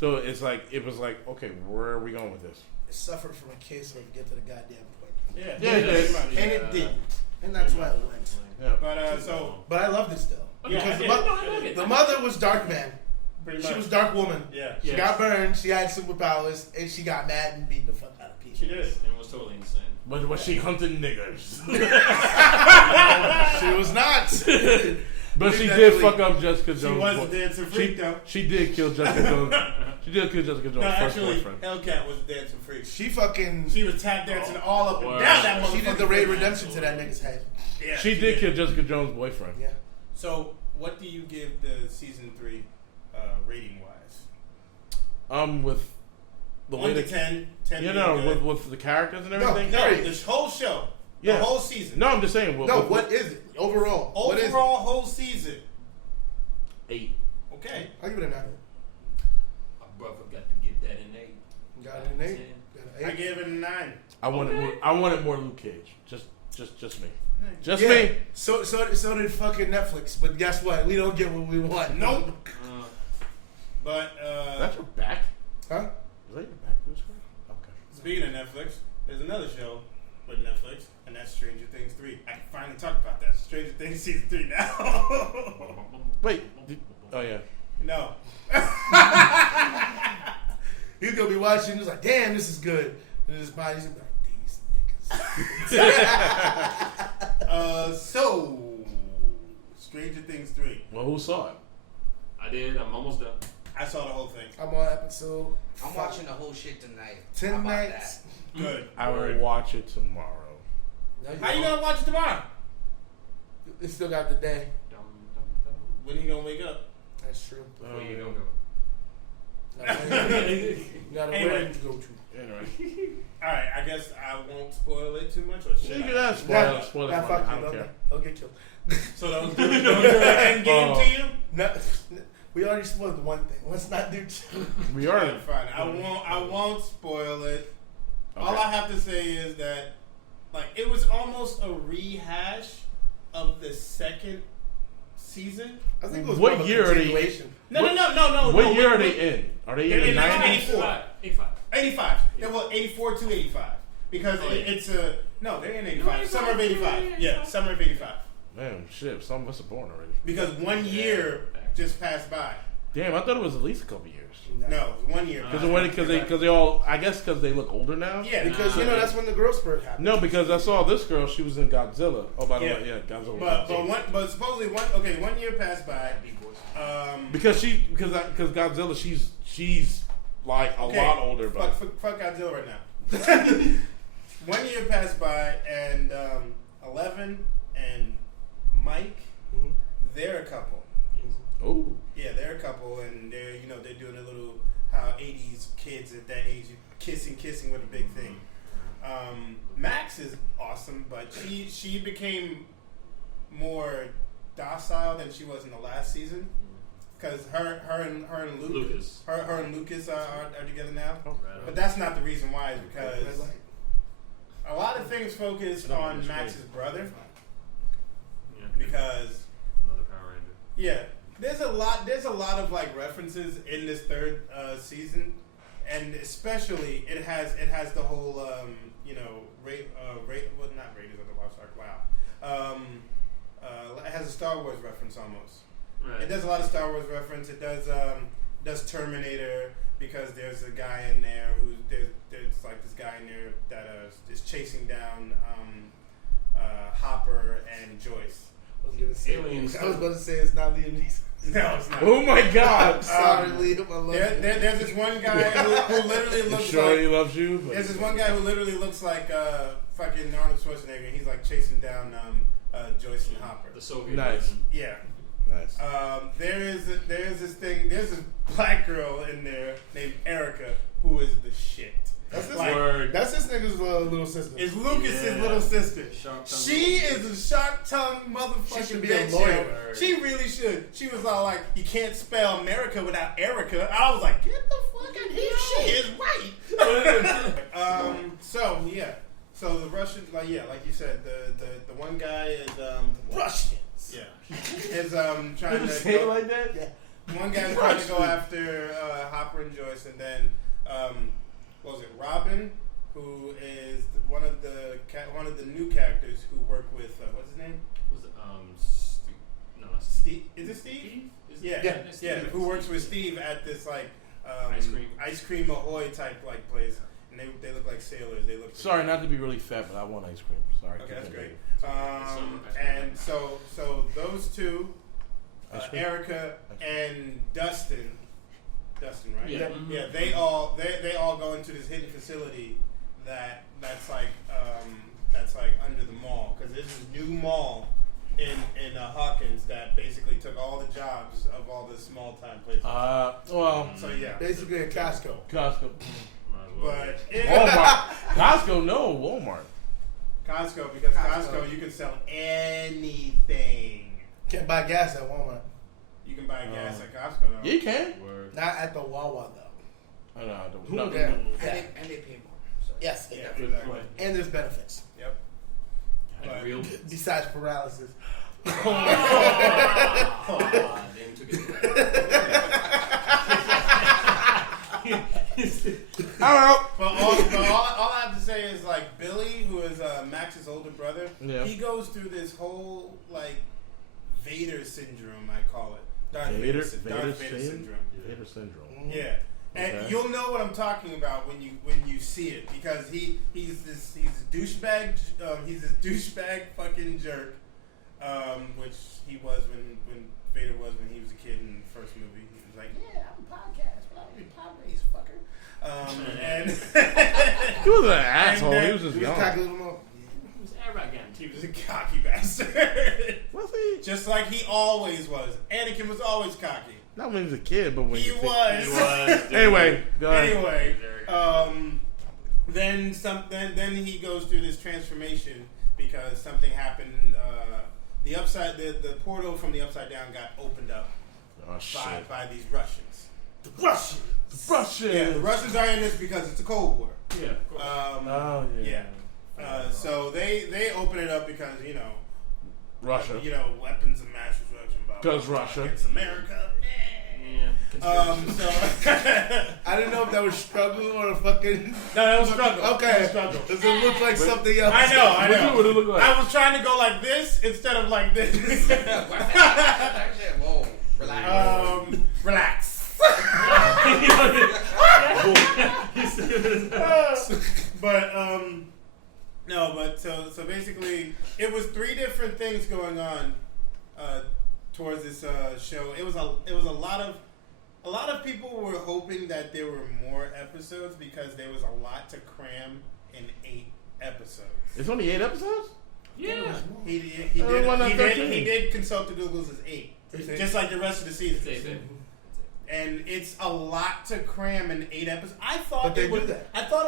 So it's like it was like, okay, where are we going with this? It suffered from a case of get to the goddamn point. Yeah, Yeah, it did. And it didn't. And that's why it went. Yeah. But so But I love this though. Yeah, Because I the, did. the mother was Dark Man. pretty She much, was Dark Woman. yeah, She got burned, she had superpowers, and she got mad and beat the fuck out of people. she did. It was totally insane. But was she hunting niggers? She was not. But she did Exactly. fuck up Jessica She Jones. was a dancing freak though. She did kill Jessica Jones. She did kill Jessica Jones' No, first actually, boyfriend. Hellcat was a dancing freak. She fucking. She was tap dancing all up and Word. down that motherfucker. She did the raid redemption to that nigga's head. Yeah, She did kill Jessica Jones' boyfriend. Yeah. So, what do you give the season 3 rating wise? With the 1 way to the 10. 10 you being know good. with the characters and everything. No, Period. this whole show. Yeah. The whole season. No, I'm just saying. No, what is it? Overall. What is it? Overall, whole season. 8. Okay. I'll give it a 9. My brother got to get that in 8. Got it an 8. Got I an 8. gave it a 9. I wanted more Luke Cage. Just me. Just Yeah. me. So did fucking Netflix. But guess what? We don't get what we want. Nope. But, That's your back. Huh? Is that your back to the screen? Okay. speaking of Netflix, there's another show with Netflix, and that's Stranger Things 3. I can finally talk about that. Stranger Things season 3 now. Wait. Oh yeah. No. He's gonna be watching. He's like, damn, this is good. And his body's gonna be like, these niggas. So, Stranger Things 3. Well, who saw it? I did. I'm almost done. I saw the whole thing. I'm on episode. I'm watching the whole shit tonight. How 10 about nights. Good. I will watch it tomorrow. How you gonna watch it tomorrow? It still got the day. Dum, dum, dum. When you gonna wake up? That's true. Where you gonna You gotta Anyway. where to go to. Anyway. Alright, I guess I won't spoil it too much. Or should You I? can ask. Nah, Spoil it nah, for fuck me. I you. don't care. Don't get killed. So don't do the end game Oh. to you? No, we already spoiled one thing. Let's not do two. We Yeah, are. fine. I won't spoil it. All Okay. I have to say is that like it was almost a rehash of the second season. I think it was What more of a year are they- continuation. No. What year are they in? Are they They're in the in 90s? 84. 85. 85. They were 84 to 85 because Oh, yeah. it's a no. They're in 85. No, Summer of 85. yeah, Yeah, summer of 85. Man, shit. Some of us are born already. Because 1 year just passed by. Damn, I thought it was at least a couple years. No, 1 year. Because they all, I guess because they look older now. Yeah, because that's when the growth spurt happened. No, because I saw this girl. She was in Godzilla. Oh, by the way, yeah, Godzilla. But supposedly 1 year passed by. Because Godzilla, she's like a lot older. But fuck Godzilla right now. 1 year passed by, and 11 and Mike, they're a couple. Oh. Yeah, they're a couple, and they're doing a little how 80s kids at that age kissing with a big thing. Max is awesome, but she became more docile than she was in the last season. Because her and Lucas are together now. Oh, right. But that's not the reason why. It's because a lot of things focus on Max's brother. Yeah. Because another Power Ranger. Yeah, there's a lot of like references in this third season, and especially it has the whole not Raiders of the Lost Ark. Wow. It has a Star Wars reference almost. Right. It does a lot of Star Wars reference. It does Terminator, because there's a guy in there there's like this guy in there that is chasing down Hopper and Joyce. I was going to say it's not Liam Neeson. No, it's not. Oh my God! Sorry, Liam. I love you. There's this one guy who literally looks sure like he loves you. But there's this one guy who literally looks like fucking Arnold Schwarzenegger, and he's like chasing down Joyce and Hopper. The Soviet. Nice. version. Yeah. Nice. There's this black girl in there named Erica who is the shit. That's this, Word. that's this nigga's little sister. It's Lucas's little sister. Sharp-tongued She is a sharp-tongued motherfucking She should be bitch. a lawyer. Yo. She really should. She was all like, "You can't spell America without Erica." I was like, "Get the fuck out of here!" She is right. So the Russian, like you said, the one guy is Russians. Yeah, is trying to say it like that. Yeah. One guy's trying to go after Hopper and Joyce, and then what was it? Robin, who is one of the new characters who work with what's his name? Was it Steve? No, not Steve. Is it Steve? Steve? Yeah. Who works with Steve at this like ice cream Ahoy type like place, and they look like sailors. They look. Sorry, not to be really fat, but I want ice cream. Sorry. Okay, that's great. And so those two, Erica and Dustin, right? Yeah. Yeah. They all go into this hidden facility that's like under the mall, because there's this new mall in Hawkins that basically took all the jobs of all the small time places. So yeah, Basically a Costco. but Walmart. Costco, no, Walmart. Costco, because Costco you can sell anything. Can't buy gas at Walmart. You can buy gas at Costco now. Yeah, you can. Word. Not at the Wawa though. I don't. Who No, would that? no. And they pay more. So. Yes. Yeah, exactly. exactly. And there's benefits. Yep. And real. Besides paralysis. Then took it. I don't know. But all I have to say is, like, Billy, who is Max's older brother, he goes through this whole like Vader syndrome, I call it. Darth Vader syndrome. Vader syndrome. Yeah. And you'll know what I'm talking about when you see it, because he's a douchebag. He's this douchebag fucking jerk, which he was when Vader was when he was a kid in the first movie. He was like, "Yeah, I'm a podcast, but I'm a pod race fucker." And He was an asshole. He was just He was young. cocky little mo- He was arrogant. he was a cocky bastard. Was he? Just like he always was. Anakin was always cocky. Not when he was a kid, but when He you think- was. He was. dude. Anyway, go ahead. Anyway, then he goes through this transformation because something happened. The portal from the Upside Down got opened up Oh shit. by these Russians. Russian. Yeah, the Russians are in this because it's a Cold War. Yeah. Of course. Oh yeah. So they open it up because Russia. Weapons of mass destruction. Because Russia. It's America. Yeah. So I didn't know if that was struggle or a fucking. no, that was struggle. Okay. That was struggle. Does it look like something else? I know. What did it look like? I was trying to go like this instead of like this. Whoa, relax. Relax. But no, but so basically, it was 3 different things going on towards this show. It was a lot of people were hoping that there were more episodes because there was a lot to cram in 8 episodes. It's only 8 episodes? Yeah. He did consult the Googles as 8, just like the rest of the season. And it's a lot to cram in 8 episodes. I thought it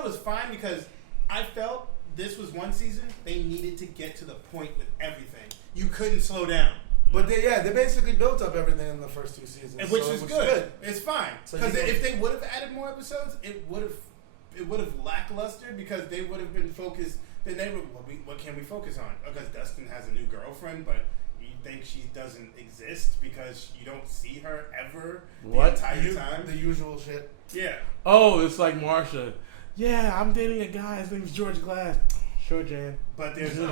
was fine because I felt this was one season. They needed to get to the point with everything. You couldn't slow down. But they basically built up everything in the first 2 seasons, which is good. It's fine So because if they would have added more episodes, it would have lackluster because they would have been focused. Then they would, what can we focus on? Because Dustin has a new girlfriend, but you think she doesn't exist because you don't see her ever the entire time. The usual shit. Yeah. Oh, it's like Marsha. Yeah, I'm dating a guy. His name's George Glass. Sure, Jan. But there's there's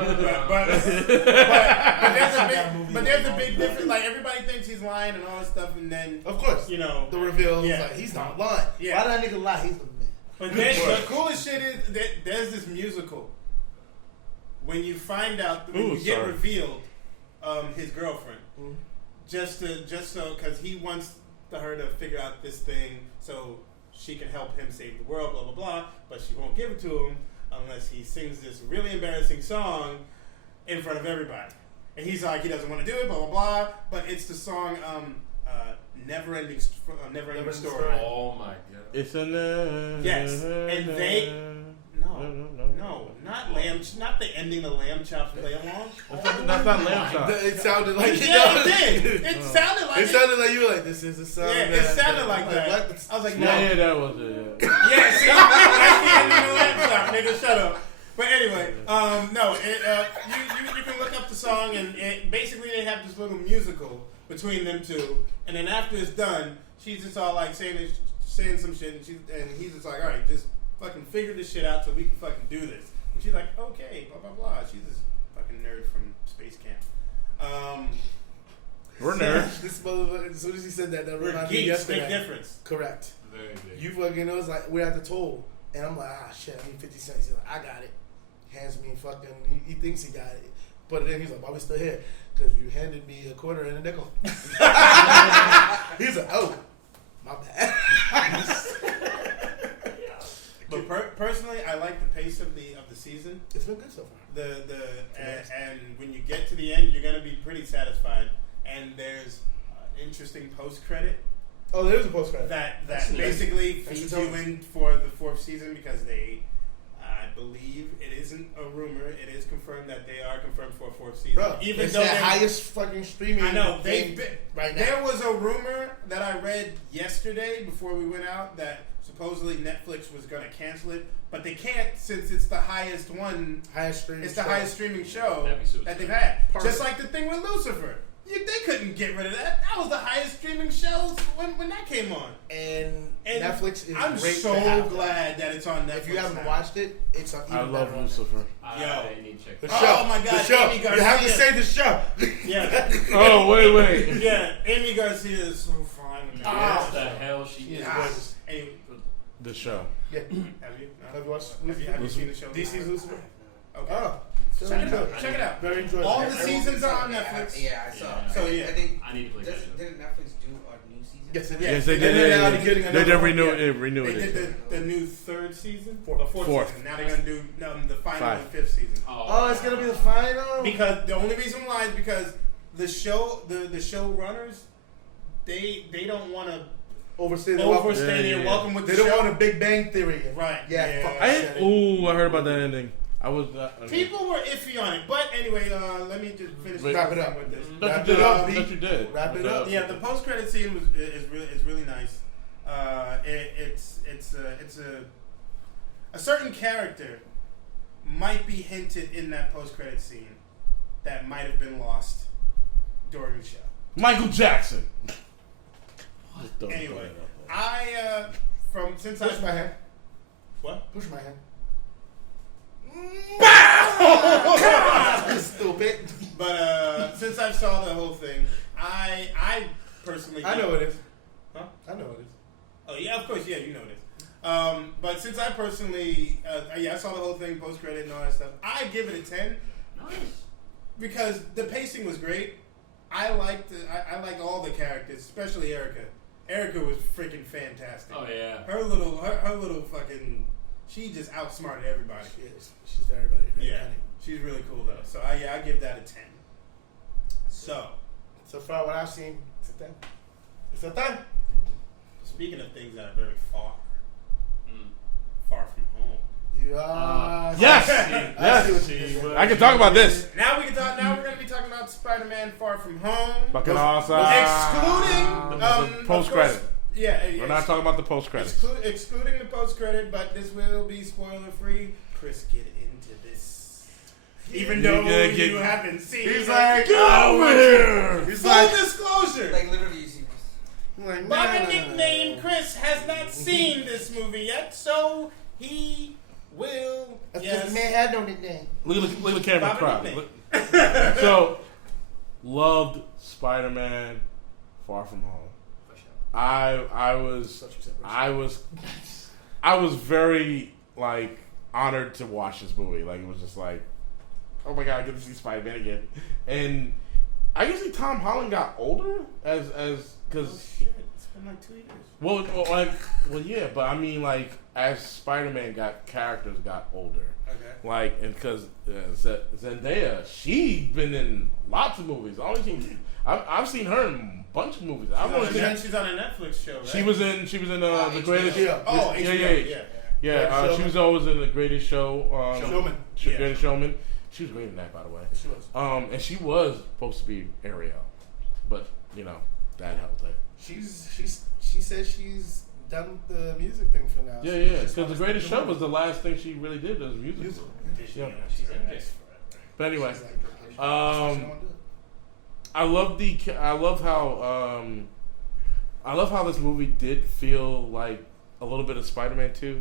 a big difference. Like everybody thinks he's lying and all this stuff, and then Of course. you know The reveal is Yeah. like, he's not lying. Yeah. Why that nigga lie? He's the man. But then the coolest shit is that there's this musical. When you find out, when you get revealed, his girlfriend, just so because he wants her to figure out this thing so she can help him save the world, blah blah blah. But she won't give it to him unless he sings this really embarrassing song in front of everybody. And he's like, he doesn't want to do it, blah blah blah. But it's the song Never Ending Story. Oh my god. It's a Yes, and they no, not lamb, not the ending of Lamb Chops play along. That's not Lamb Chop. It sounded like It did. It sounded like It sounded like you were like, this is a song. Yeah, it sounded like that. I was like, no. Yeah, that was it. Yeah, see, that's the ending of Lamb Chop, nigga. Shut up. But anyway, no, you can look up the song and basically they have this little musical between them two, and then after it's done, she's just all like saying some shit, and he's just like, all right, just fucking figure this shit out so we can fucking do this. And she's like, okay, blah blah blah. She's this fucking nerd from space camp. We're nerds. This motherfucker, as soon as he said that We're reminded me geeks. yesterday. Big difference. Correct. Very big. You fucking know, it's like, we're at the toll. And I'm like, shit, I need 50 cents. He's like, I got it. Hands me fucking, he thinks he got it. But then he's like, why we still here? Because you handed me a quarter and a nickel. He's like, oh, my bad. But personally, I like the pace of the season. It's been good so far. And when you get to the end, you're gonna be pretty satisfied. And there's interesting post credit. Oh, there's a post credit. That basically feeds you in for the 4th season because I believe it isn't a rumor. It is confirmed that they are confirmed for a 4th season. Bro, even it's though the highest fucking streaming. I know thing right now. There was a rumor that I read yesterday before we went out that supposedly Netflix was going to cancel it, but they can't since it's the highest one. Highest streaming. It's the highest streaming show That'd be super that they've strange. had. Perfect. Just like the thing with Lucifer. They couldn't get rid of that. That was the highest streaming show when that came on. And Netflix is I'm great so to have glad that it's on Netflix. If you haven't now. watched it, it's on. I love Lucifer. Yo. I need to check The that show. Oh my God, The show. Amy You have to Garcia. say the show. Yeah. Oh, wait. Yeah, Amy Garcia is so fine. What the hell she She is is. gorgeous. Anyway, The show. Yeah. have you? No? Have you watched Have you Lucifer? seen the show? DC's Lucifer? Okay. Oh. Check it out. Check it out. Very enjoyable. All the seasons are on Netflix. Yeah, I saw. Yeah. So, yeah. I think. I need to play that. Didn't Netflix do a new season? Yes, it Yeah. Yes, they And then did. now they're getting They another did one. renew Yeah. it. Renew They it. did the new 3rd season? Fourth. Or 4th Fourth. season. Now they're going to do the final 5. and 5th season. Oh, it's gonna be the final. Because the only reason why is because the showrunners, they don't want to Overstay their welcome. overstay their Yeah. welcome with They the don't show. want a Big Bang Theory. Right. Yeah. Fuck I that shit. heard about that ending. I was. People were iffy on it, but anyway, let me just finish Wrap it up. with this. Wrap it up, B. That you did. Wrap it up. Yeah, the post credit scene is really nice. It's a certain character might be hinted in that post credit scene that might have been lost during the show. Michael Jackson. Anyway, since Push my hand. What? Push my hand. Bow! Stupid. But since I saw the whole thing, I personally I know it is. Huh? I know it is. Oh yeah, of course, yeah, you know this. But since I personally, I saw the whole thing, post credit and all that stuff. I give it a 10 Nice. because the pacing was great. I liked all the characters, especially Erica. Erica was freaking fantastic. Oh yeah. Her little fucking, she just outsmarted everybody. She's very funny. Yeah, she's really cool though. So I give that a 10. So far, what I've seen, it's a 10. It's a 10. Speaking of things that are very far, far from home. You are. Yes! I see what you did there. I can talk about this. Now we can talk. Now we're going to be talking about Spider-Man: Far From Home, Fucking awesome. excluding the post credit. Yeah, We're not talking about the post credit. excluding the post credit, but this will be spoiler free. Chris, get into this. Even though you haven't seen it. He's like, Get over here! He's Full like, disclosure. Like literally, you see like, By nah. the nickname, Chris has not seen this movie yet, so he will. That's Yes. because the man had no nickname. Look at the camera Bobby crowd. nickname. So, loved Spider-Man: Far From Home. For sure. I was very like honored to watch this movie. Like it was just like, oh my god, I get to see Spider-Man again. And I guess Tom Holland got older as because Oh, shit. It's been like 2 years. well yeah, but I mean like as Spider-Man characters got older. Okay. Like, and because Zendaya, she's been in lots of movies. I've seen her in a bunch of movies. I've only seen, She's on a Netflix show, right? she was in The HBO. Greatest. Oh, HBO, yeah. Yeah, she was always in The Greatest Show. Showman. Greatest Showman. She was great in that, by the way. She was. And she was supposed to be Ariel, but you know that helped. Like, She said she's done with the music thing for now. yeah, because The Greatest Show was the last thing she really did was music. Yeah. She's in this forever. But anyway, She's like, she don't do it. I love how this movie did feel like a little bit of Spider-Man 2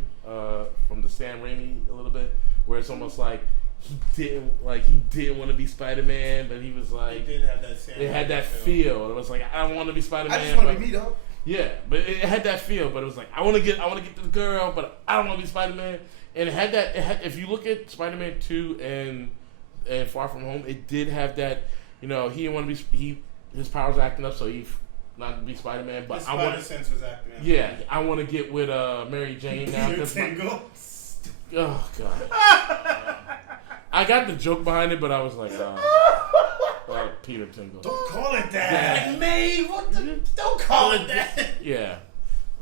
from the Sam Raimi a little bit, where it's almost like he didn't want to be Spider-Man, but he was like, It did have that same. it had that feel. It was like, I don't want to be Spider-Man. I just want to but- be me, though. Yeah, but it had that feel. But it was like, I want to get to the girl, but I don't want to be Spider-Man. And it had that. If you look at Spider-Man 2 and Far From Home, it did have that. You know, he didn't want to be. His powers acting up, so he not to be Spider-Man. But The I want. Spider Sense was acting out. Yeah, I want to get with Mary Jane now. Peter 'Cause my- Tingle. oh god. I got the joke behind it, but I was like, Peter Tingle. Don't call it that. Yeah. Like, May, what the? Don't call it that. Yeah.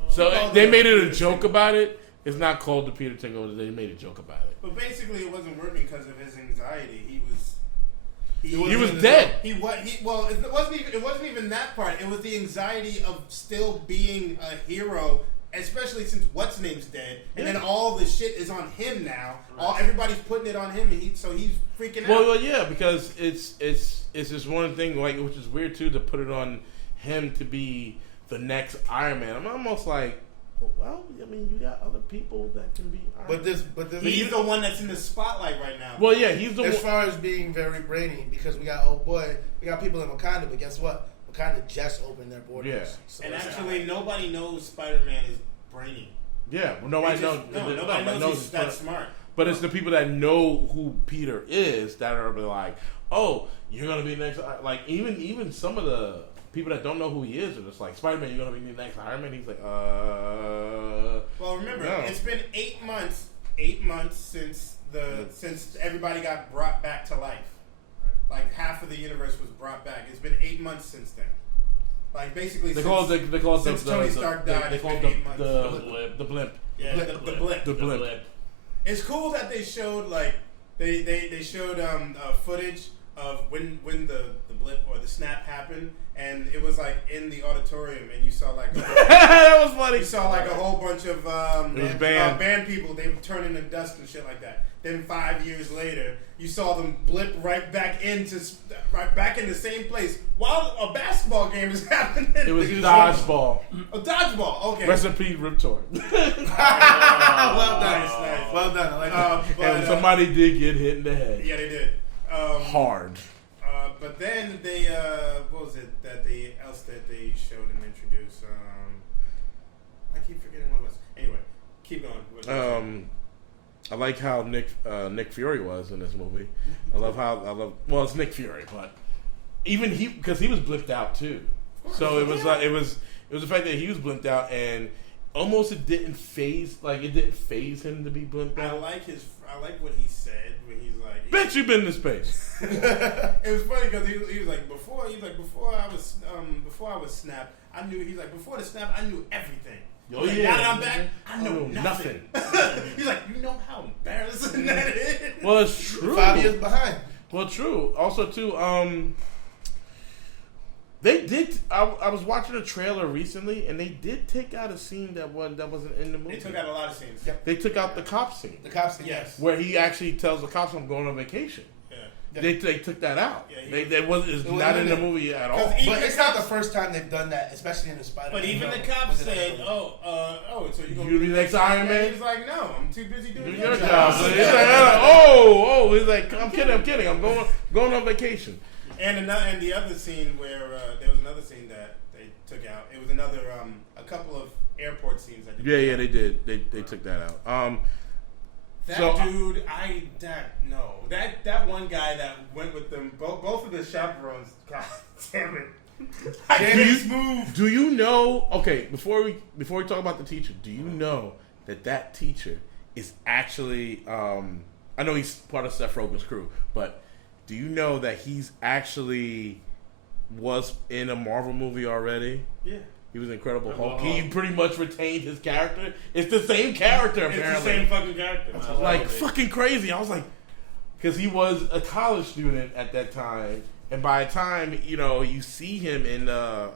So they made it a joke about it. It's not called the Peter Tingle. They made a joke about it. But basically, it wasn't working because of his anxiety. He was dead. It wasn't even that part. It was the anxiety of still being a hero, especially since what's name's dead, and then all the shit is on him now. Everybody's putting it on him, and he's freaking out. Well, yeah, because it's just one thing, like, which is weird too, to put it on him to be the next Iron Man. I'm almost like, well, I mean, you got other people that can be Iron Man. But He's the one that's in the spotlight right now. Well, yeah, he's the as one. far as being very brainy, because we got people in Wakanda, but guess what? Wakanda just opened their borders. Yeah. So And it's actually, nobody knows Spider-Man is brainy. Yeah, well, nobody knows. Nobody knows he's that smart. But it's the people that know who Peter is that are like, oh, you're gonna be next. Like even some of the people that don't know who he is are just like, Spider-Man, you're gonna be the next Iron Man. He's like, Well, remember, no. it's been 8 months. 8 months since everybody got brought back to life. Like half of the universe was brought back. It's been 8 months since then. Like basically, They call it since Tony Stark died. They It's call been it 8 months. the blimp. Yeah, the blip. The blimp. It's cool that they showed like they showed footage of when the blip or the snap happened, and it was like in the auditorium, and you saw like That was funny. you saw like a whole bunch of It was banned. band people. They would turn into dust and shit like that. Then 5 years later, you saw them blip right back in the same place while a basketball game is happening. It was dodgeball. A dodgeball. Okay. Rest in peace, Rip Torn. well done, Nice. well done. I like that. And somebody did get hit in the head. Yeah, they did. Hard. But then they, what was it that they showed and introduced? I keep forgetting what it was. Anyway, I like how Nick Fury was in this movie. Well, it's Nick Fury, but even because he was blipped out too. So it was the fact that he was blipped out, and almost it didn't phase him to be blipped out. I like what he said when he's like, "Bet you've been to space." It was funny because he was like, before I was snapped, I knew. He's like, before the snap, I knew everything. Oh like, yeah. Now that I'm back, I know nothing. He's like, you know how embarrassing that is. Well, it's true. 5 years behind. Well, true. Also, too, they did. I was watching a trailer recently, and they did take out a scene that wasn't in the movie. They took out a lot of scenes. Yep. They took out the cop scene. The cops said Yes. Where he actually tells the cops, "I'm going on vacation." Yeah. They took that out. Yeah, it's not in the movie at all. But it's not the first time they've done that, especially in the Spider-Man. But even the cops said, so you're going You be the next Iron Man? He's like, no, I'm too busy doing Do your job. job. So he's like, he's like, I'm kidding. I'm going on vacation. And the other scene where there was another scene that they took out. It was another a couple of airport scenes. That Yeah, they did. They took that out. That one guy that went with them, both of the chaperones. God damn it! Do you know? Okay, before we talk about the teacher, do you know that teacher is actually? I know he's part of Seth Rogen's crew, but do you know that he's actually was in a Marvel movie already? Yeah. He was Incredible Hulk. He pretty much retained his character. It's the same character, apparently. It's the same fucking character. Fucking crazy. I was like, because he was a college student at that time, and by the time you see him in the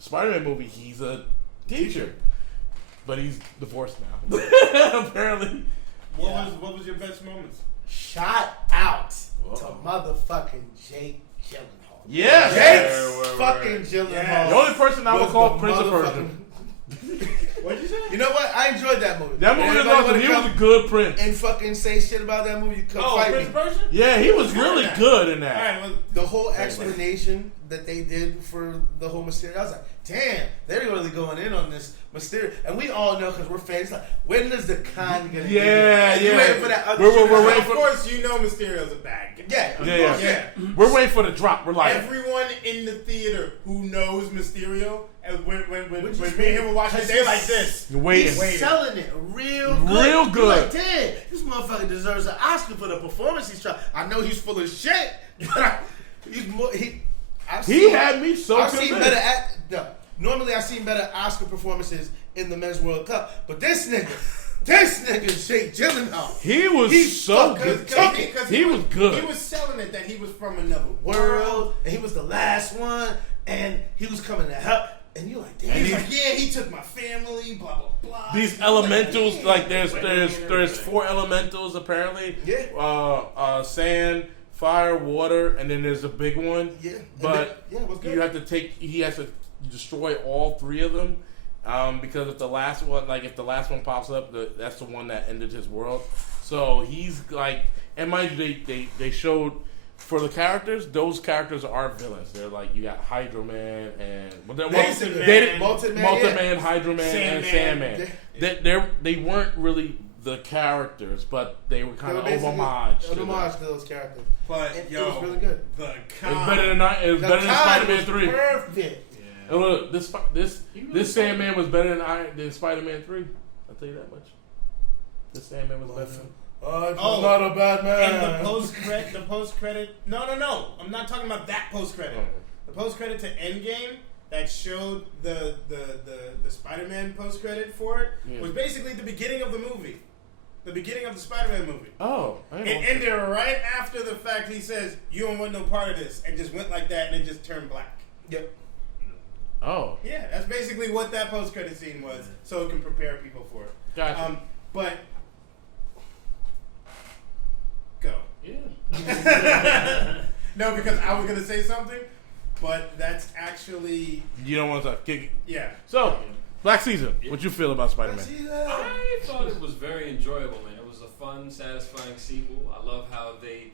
Spider-Man movie, he's a teacher, but he's divorced now. Apparently. What was your best moments? Shout out to motherfucking Jake Gyllenhaal. Yes. Jake's fucking Gyllenhaal. Yes. The only person I would call Prince of Persia. What'd you say? You know what? I enjoyed that movie. That movie was Everybody awesome. wanna He was come a good prince. and fucking say shit about that movie. You couldn't fight Prince me. Persia? Yeah, he was really good in All that. right, The whole explanation that they did for the whole Mysterio, I was like, damn, they're really going in on this Mysterio. And we all know, because we're fans, like, when does the con get Yeah. You waiting for that other We're shit? waiting of course, you know Mysterio's a bad guy. Yeah. We're waiting for the drop. We're like, Everyone in the theater who knows Mysterio, and when me and him were watching, Cause they like this. waiting. He's selling it real good. Real You're good. like, damn, this motherfucker deserves an Oscar for the performance he's trying. I know he's full of shit, but He had me so I've seen convinced. better normally I've seen better Oscar performances in the Men's World Cup, but this nigga Jake Gyllenhaal, He was so good. He was good. He was selling it that he was from another world, and he was the last one, and he was coming to help. And you're like, damn. He's like, yeah, he took my family, blah blah blah. These elementals, like there's 4 elementals apparently. Yeah. Sand, fire, water, and then there's a big one. Yeah. But what's good? you have to he has to destroy all 3 of them. Because if the last one pops up, that's the one that ended his world. So he's like, and mind you, they showed for the characters, those characters are villains. They're like, you got Hydro Man and Molten Man, Hydro Man, and Sandman. They weren't really the characters, but they were kind of homage to those characters. But it was really good. It was better than Spider-Man 3. Perfect. And look, this Sandman was better than Spider-Man 3. I'll tell you that much. This Sandman was better. I'm not a bad man. And the post credit. No. I'm not talking about that post credit. The post credit to Endgame that showed the Spider-Man post credit for it was basically the beginning of the movie. The beginning of the Spider-Man movie. Oh, it ended right after the fact he says, "You don't want no part of this," and just went like that, and it just turned black. Yep. Oh. Yeah, that's basically what that post-credit scene was, so it can prepare people for it. Gotcha. But go. Yeah. No, because I was gonna say something, but that's actually You don't want to kick it. yeah. So, Black Season. What you feel about Spider-Man? I thought it was very enjoyable, man. It was a fun, satisfying sequel. I love how they,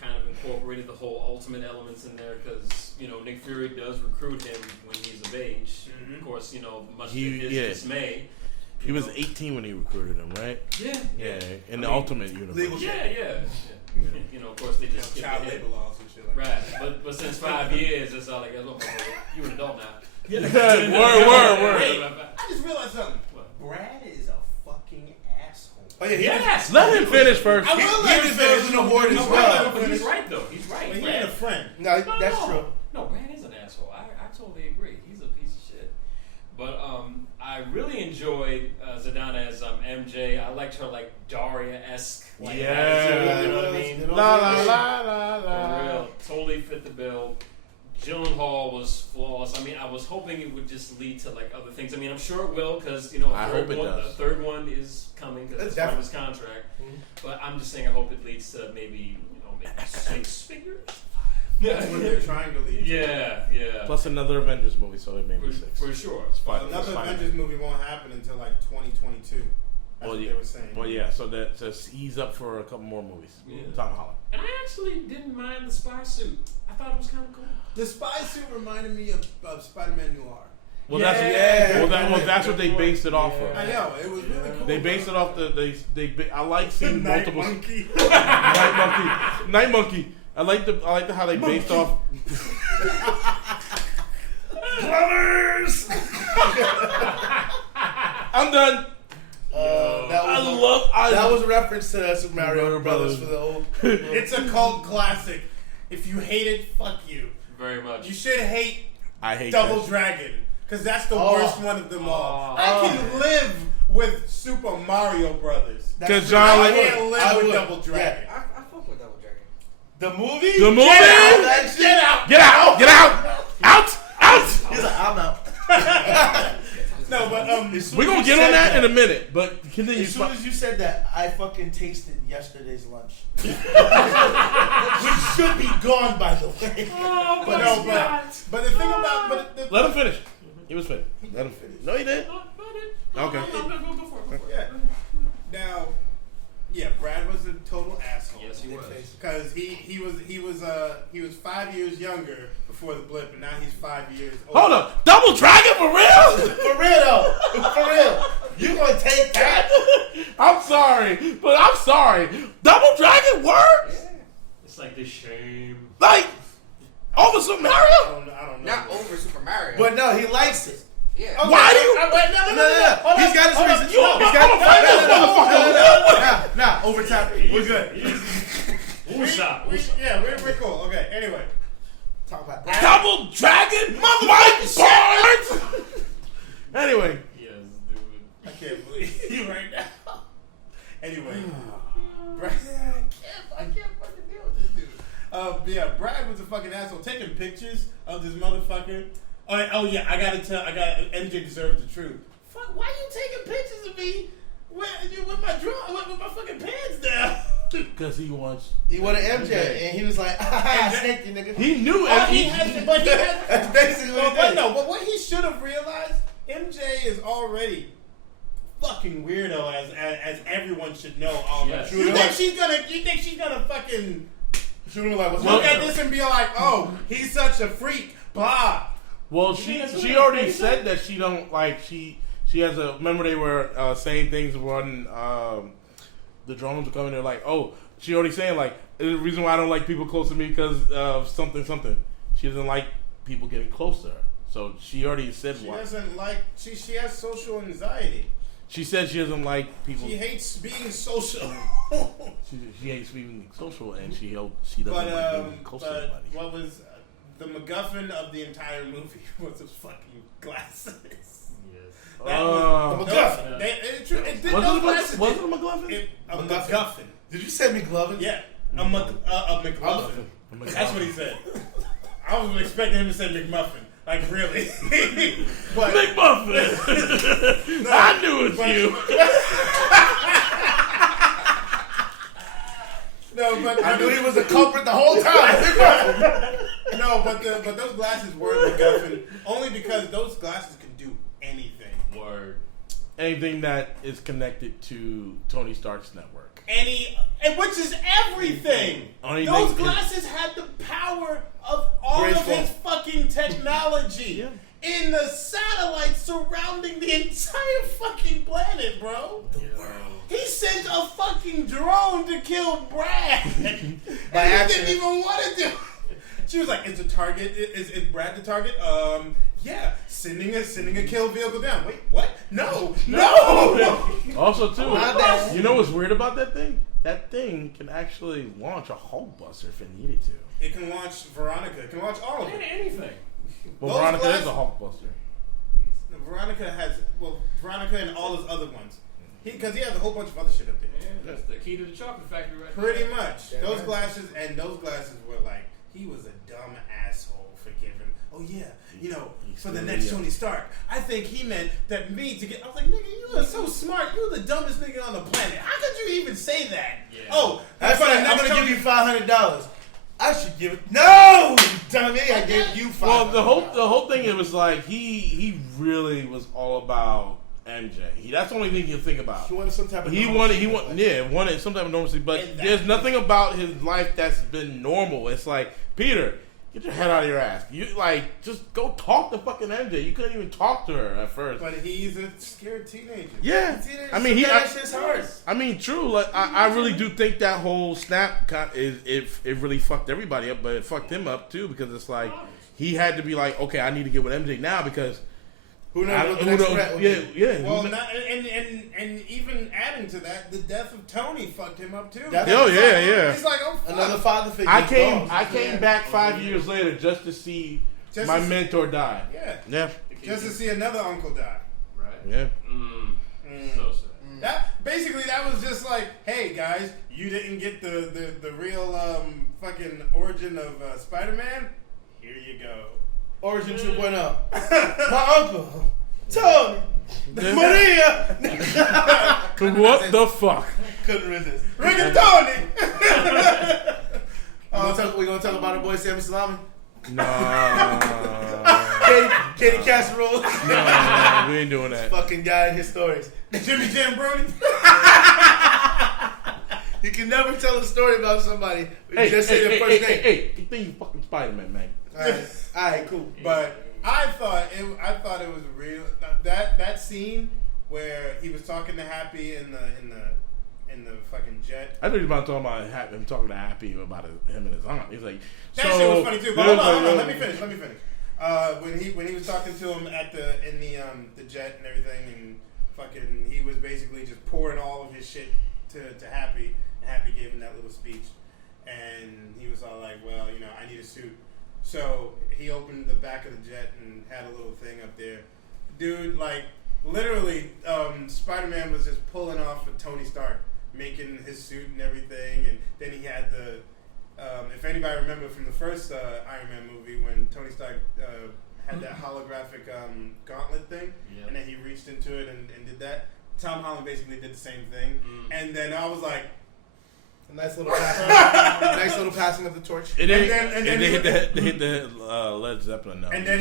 kind of incorporated the whole ultimate elements in there because, Nick Fury does recruit him when he's of age. Mm-hmm. Of course, much to his dismay. He was 18 when he recruited him, right? Yeah. Yeah, in the Ultimate Universe. legal Yeah. You know, of course, they just skip Child ahead. labor laws and shit like Right, that. but since 5 years, it's all like, you're an adult now. Word. I just realized something. What? Brad is a fucking asshole. Oh yeah, Yes! Let him finish first. I will let he him deserves finish. an award as I will well. let him But he's finish. right, though. He's right. But he Brad- ain't a friend. No, that's true. No, Brad is an asshole. I totally agree. He's a piece of shit. But I really enjoyed Zidane as MJ. I liked her like Daria-esque. Like, Yeah. attitude, you know what I mean? La la la la For la. real, totally fit the bill. Gyllenhaal was flawless. I mean, I was hoping it would just lead to like other things. I mean, I'm sure it will because I hope it does. a third one is coming because it's part of his contract. But I'm just saying, I hope it leads to maybe maybe 6 figures. That's what they're trying to lead. Yeah. Plus another Avengers movie, so it may be 6. For sure. Fine. Another It's fine. Avengers movie won't happen until like 2022. That's what they were saying. Well, yeah, so he's up for a couple more movies. Yeah. Tom Holland. And I actually didn't mind the spy suit. I thought it was kind of cool. The spy suit reminded me of Spider-Man Noir. Well, Yeah. that's what they based it off of. I know, it was really cool. They based it off I like seeing Night multiple Monkey. Night Monkey. I like how they based off. Brothers! I'm done. That was a reference to Super Mario Brothers for the old. It's a cult classic. If you hate it, fuck you. Very much. You should hate I hate Double that. Dragon, because that's the Oh. worst one of them all. Oh. I can live with Super Mario Brothers. Because I John, can't live I with would. Double Dragon. I fuck with Double Dragon. The movie? the movie. Get out! Get out! Get out! Out! Out! He's like, I'm out. No, but We're gonna get on that in a minute, but continue. As soon as you said that, I fucking tasted yesterday's lunch. Which should be gone, by the way. Oh, but no, but the thing about Let him finish. He was finished. Let him finish. No, he did. Okay. Go for it. yeah. Now, yeah, Brad was a total asshole. Yes, he was. Because he was 5 years younger before the blip, and now he's 5 years older. Hold up. Double Dragon for real? For real, though. For real. You gonna take that? I'm sorry, but I'm sorry. Double Dragon works? Yeah. It's like the shame. Like, over Super Mario? I don't know. Not over Super Mario. But no, he likes it. yeah. Why do you? No. He's got his reasons. You He's I'm got gonna find this motherfucker. Nah, overtime. We're good. We're cool. Okay, anyway. Talk about that. Double Dragon? Mike Barnes? Anyway. Yes, dude. I can't believe you right now. Anyway. Brad, I can't fucking deal with this dude. Yeah, Brad was a fucking asshole taking pictures of this motherfucker. Oh yeah, MJ deserves the truth. Fuck, why you taking pictures of me with my fucking pants down? Because he wants. He wanted MJ, and he was like, snake you, nigga. He knew But he it. has. That's basically what he did. But what he should have realized, MJ is already fucking weirdo, as everyone should know. Yes. You think she's gonna fucking She was like, what's look up? at this and be like, oh, he's such a freak, blah. Well, she already said that she don't like she has a. Remember they were saying things when the drones were coming. They're like, oh, she already saying like the reason why I don't like people close to me because of something. She doesn't like people getting close to her. So she already said She why. doesn't like. She has social anxiety. She said she doesn't like people. She hates being social. She hates being social, and she doesn't like being close to anybody. What was the MacGuffin of the entire movie was his fucking glasses. Yes. That was The MacGuffin. Was it a McGuffin? A MacGuffin. Did you say McLovin? Yeah, a McMuffin. That's what he said. I was expecting him to say McMuffin. Like, really? But McMuffin! I knew it was you. No, but I knew he was a culprit the whole time. no, but those glasses were MacGuffin only because those glasses can do anything. Word. Anything that is connected to Tony Stark's network. Which is everything. Only Those thing- glasses had the power of all of his fucking technology Yeah. in the satellites surrounding the entire fucking planet. planet, bro. The world. He sent a fucking drone to kill Brad. By and he accident. didn't even want to do it. She was like, is the target, is Brad the target? Yeah, sending a kill vehicle down. Wait, what? No. Also, too, Not that- you know what's weird about that thing? That thing can actually launch a Hulk buster if it needed to. It can launch Veronica. It can launch all of it. Anything. Well, Those Veronica guys- is a Hulk buster. Veronica and all his other ones. Because he has a whole bunch of other shit up there. Yeah, that's the key to the chocolate factory right Pretty there. much. Yeah, Those right. glasses were like, he was a dumb asshole for giving. Oh yeah, for the next Tony Stark. I think he meant that me to get. I was like, nigga, you are so smart. You're the dumbest nigga on the planet. How could you even say that? Yeah. Oh, That's for the right. I'm next gonna Tony- give you $500. I should give it. No, dummy! I gave you $500. Well, the whole thing, it was like he really was all about MJ. That's the only thing you think about. He wanted some type of. wanted some type of normalcy, but And there's nothing about his life that's been normal. It's like, Peter, get your head out of your ass. You just go talk to fucking MJ. You couldn't even talk to her at first. But he's a scared teenager. Yeah, I mean that shit's hard. I mean, true. Like, I really do think that whole snap it really fucked everybody up, but it fucked him up too, because it's like he had to be like, okay, I need to get with MJ now, because Who knows what the next threat will be? yeah. Well, and even adding to that, the death of Tony fucked him up too. That's- Oh, yeah. He's like, oh fuck. Another father figure. I is came gone. back 5 years later just to see Just my to- mentor die. Yeah. Yeah, Just to see another uncle die. Right? yeah. So sad. That was just like, hey guys, you didn't get the real fucking origin of Spider-Man. Here you go. Origin 2.0. My uncle, Tony, Maria. What the fuck? Couldn't resist. Rigatoni. We gonna talk about our boy Sammy Salami? No, Katie Casserole. no, we ain't doing that. Fucking guy and his stories. Jimmy Jambroni. You can never tell a story about somebody. But just say their first name. Hey, you think you fucking Spider-Man, man? All right, cool. But I thought it was real. That scene where he was talking to Happy in the fucking jet. I thought you were about talking about him talking to Happy about him and his aunt. He's like, That shit was funny too. But hold on. Let me finish. When he was talking to him in the jet and everything, and fucking he was basically just pouring all of his shit to Happy, and Happy gave him that little speech, and he was all like, well, I need a suit. So he opened the back of the jet and had a little thing up there. Dude, like, literally, Spider-Man was just pulling off of Tony Stark, making his suit and everything, and then he had the, if anybody remember from the first Iron Man movie, when Tony Stark had that holographic gauntlet thing, Yep. and then he reached into it and did that, Tom Holland basically did the same thing, and then I was like, A nice little passing of the torch. and then they he- hit the Led Zeppelin now. and then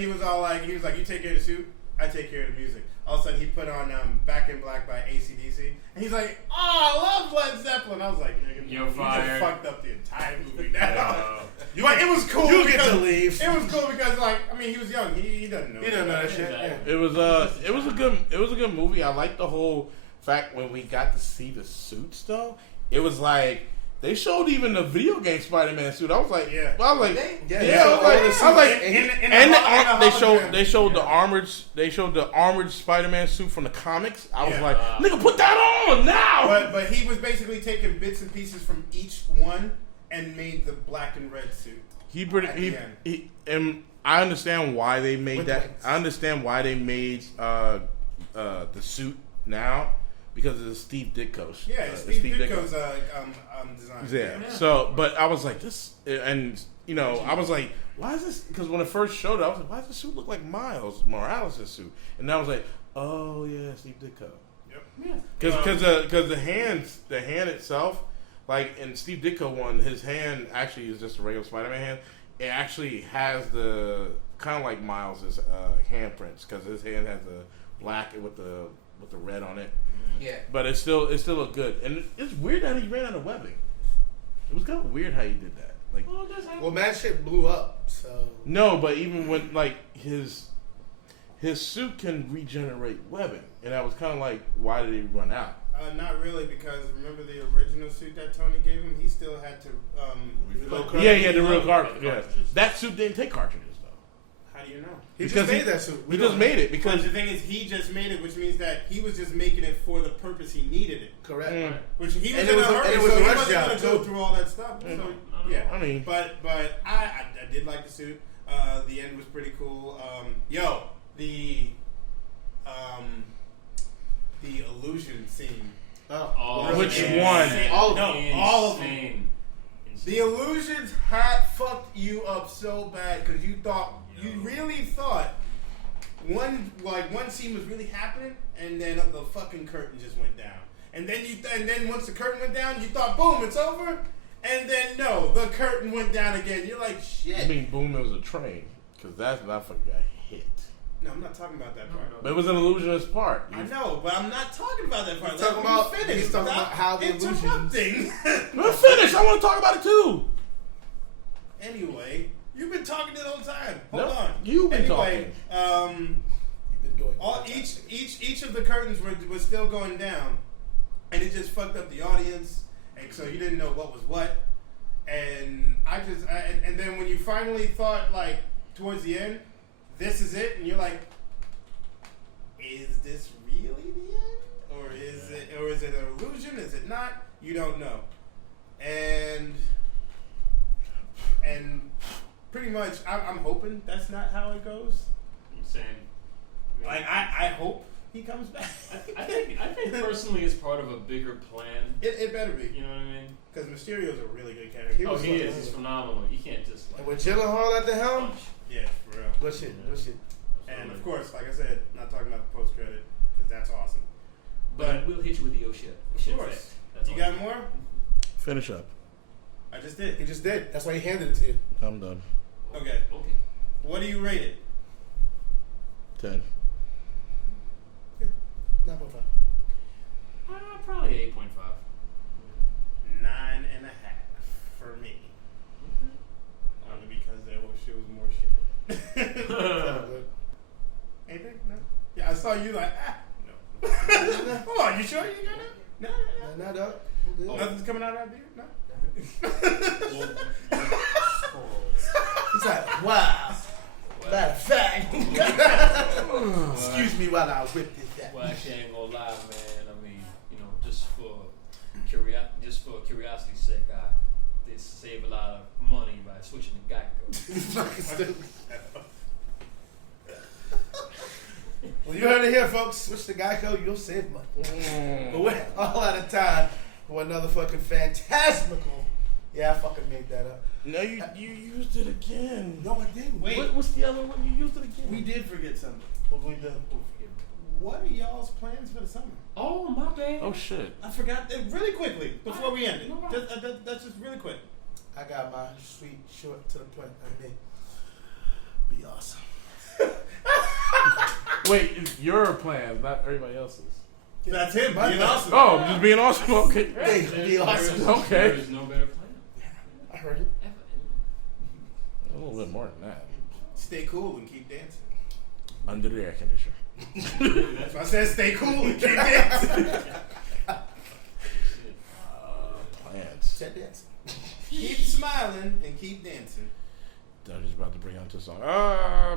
he was all like, you take care of the suit, I take care of the music. All of a sudden he put on Back in Black by AC/DC, and he's like, oh, I love Led Zeppelin. I was like, nigga, You're you just fired. fucked up the entire movie now. Yeah. But it was cool. You get because- to leave. It was cool because, like, I mean, he was young. He doesn't know. You don't know that shit. Exactly. It was a good movie. I liked the whole fact when we got to see the suits though. It was like they showed even the video game Spider-Man suit. I was like, Yeah. I was like, Yeah, yeah. I was like, they showed the armored Spider-Man suit from the comics. I was Yeah. like, nigga, put that on now. But he was basically taking bits and pieces from each one and made the black and red suit. And I understand why they made With that. wings. I understand why they made the suit now because of Steve Ditko's. Yeah, Steve Ditko's design. Yeah. So, but I was like this, and I was like, why is this? Because when it first showed up, I was like, why does the suit look like Miles Morales' suit? And I was like, oh yeah, Steve Ditko. Yep. Because the hand itself, like in Steve Ditko one, his hand actually is just a regular Spider-Man hand. It actually has the kind of like Miles's handprints because his hand has the black with the red on it. Yeah. But it still looked good, and it's weird that he ran out of webbing. It was kind of weird how he did that. Like, Well, man, shit blew up. So no, but even when like his his suit can regenerate webbing, and I was kind of like, why did he run out? Not really, because remember the original suit that Tony gave him? He still had to. Yeah, the real cartridge. Yeah, that suit didn't take cartridges though. How do you know? He just made that suit. He just made it Because because the thing is, he just made it, which means that he was just making it for the purpose he needed it. Correct. Which he was And in it a was a- hurry, and it was so a he rush wasn't job, going to go too. through all that stuff. So yeah, I mean, but I did like the suit. The end was pretty cool. The illusion scene. Oh, which man. one? All of them. Insane. The illusions had fucked you up so bad because you really thought one scene was really happening, and then the fucking curtain just went down. And then once the curtain went down, you thought, boom, it's over. And then no, the curtain went down again. You're like, shit. I mean, boom, it was a train because that's not fucking got hit. No, I'm not talking about that part. But it was an illusionist part. I know, but I'm not talking about that part. He's talking about- finish. he's talking Stop about how the illusions- interrupting. Let's finish. I want to talk about it too. Anyway, you've been talking the whole time. Hold No, on. you've been anyway, talking. You've been doing each of the curtains was still going down, and it just fucked up the audience, and so you didn't know what was what. And and then when you finally thought like towards the end, this is it, and you're like, is this really the end, or is it an illusion? Is it not? You don't know. And pretty much, I'm hoping that's not how it goes. Same. Like I hope he comes back. I think personally it's part of a bigger plan. It better be. You know what I mean? Because Mysterio's a really good character. He is. He's phenomenal. You can't just And with Gyllenhaal at the helm, punch. Yeah, for real. good shit. And of course, like I said, not talking about the post credit because that's awesome. But we'll hit you with the oh shit. Of course. You got more? Finish up. I just did. He just did. That's why he handed it to you. I'm done. Okay. Okay. What do you rate it? 10. 9.5. Probably 8.5. 9.5 for me. Only because she was more shit. Anything? No. Yeah, I saw you like no. Hold on, you sure you got it? No. Not up. Nothing's coming out of that beard? No. He's like, wow. Matter of fact. Excuse me while I whip this out. Well, actually, I ain't gonna lie, man. I mean, just for curiosity's sake, they save a lot of money by switching to Geico. Well, you heard it here, folks. Switch to Geico, you'll save money. But we're all out of time for another fucking phantasmical. Yeah, I fucking made that up. No, you used it again. No, I didn't. Wait. What's the other one? You used it again. We did forget something. What we do? What are y'all's plans for the summer? Oh, my bad. Oh shit. I forgot that really quickly before we end it. No problem. That's just really quick. I got my sweet, short, to the point. I mean, be awesome. Wait, it's your plans, not everybody else's. That's him. My Being bad. awesome. Oh, just being awesome. Okay. Hey, be awesome. Okay. There is no better plan. I heard it. A little bit more than that. Stay cool and keep dancing. Under the air conditioner. That's why I said stay cool and keep dancing. Plans. Set dance. Keep smiling and keep dancing. I'm just about to bring out this song.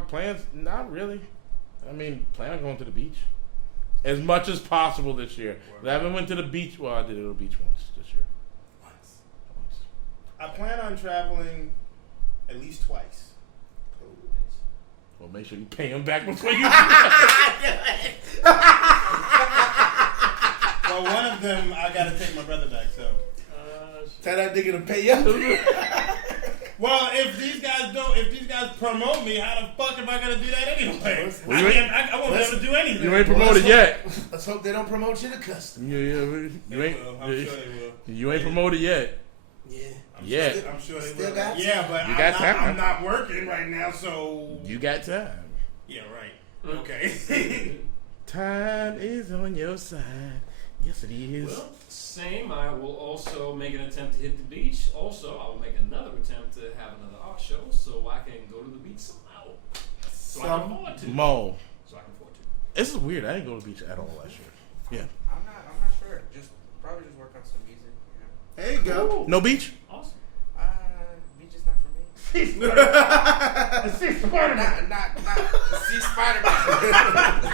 Plans? Not really. I mean, plan on going to the beach as much as possible this year. I haven't went to the beach. Well, I did go to the beach once this year. Once. I plan on traveling at least twice. Well, make sure you pay him back before you. Well, one of them I gotta take my brother back. So. Tell that nigga to pay up. Well, if these guys promote me, how the fuck am I gonna do that anyway? Well, you I won't be able to do anything. You ain't promoted yet. Let's hope they don't promote you to custom. You ain't. I'm sure they will. You ain't promoted yet. Yeah. I'm sure they Still will. got Yeah, time. but You got time. I'm not working right now, so. You got time. Yeah, right. Okay. Time is on your side. Yes, it is. Well, same. I will also make an attempt to hit the beach. Also, I will make another attempt to have another art show so I can go to the beach somehow. So I can afford to. Mo. So I This is weird. I didn't go to the beach at all last year. Yeah. I'm not sure. Probably just work on some music. There you go. No beach? Awesome. Beach is not for me. See Spider-Man. Not see Spider-Man.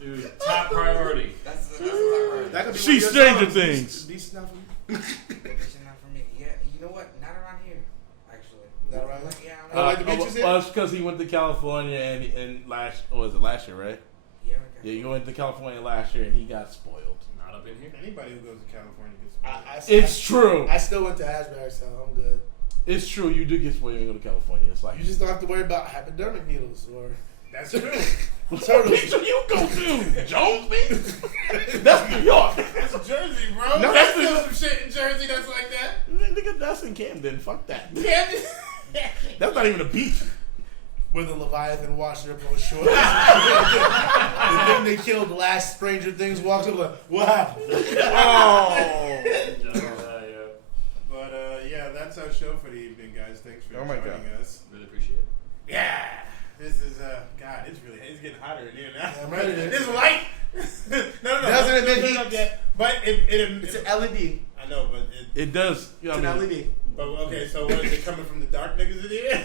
Dude, top priority. That's the top priority. That could be See one of your Stranger songs. Things. Beach is not for me. Beach is not for me. Yeah, you know what? Not around here, actually. Not around here? Yeah, Oh, like the beaches here? Well, it's because he went to California and last year, right? yeah. Yeah, you went to California last year and he got spoiled. Not up in here. Anybody who goes to California gets It's true. I still went to Asbury, so I'm good. It's true. You do get spoiled when you go to California. It's like You just don't have to worry about hypodermic needles or That's true. what turtles. beach do you go to? Jones Beach? That's New York. That's Jersey, bro. No, There's that's still some shit in Jersey that's like that. Nigga, that's in Camden. Fuck that. Camden. That's not even a beach. where the Leviathan washed up on shore. The thing they killed, the last Stranger Things, walks up like, what happened? Oh. But yeah, that's our show for the evening, guys. Thanks for Oh my joining God. us. Really appreciate it. Yeah, this is God. It's getting hotter in here now. I'm ready. This light. no. Doesn't don't emit turn heat. up yet. But It's an LED. I know, but It does. You know It's what I an mean? LED. But okay, so what is it coming from the dark niggas in here?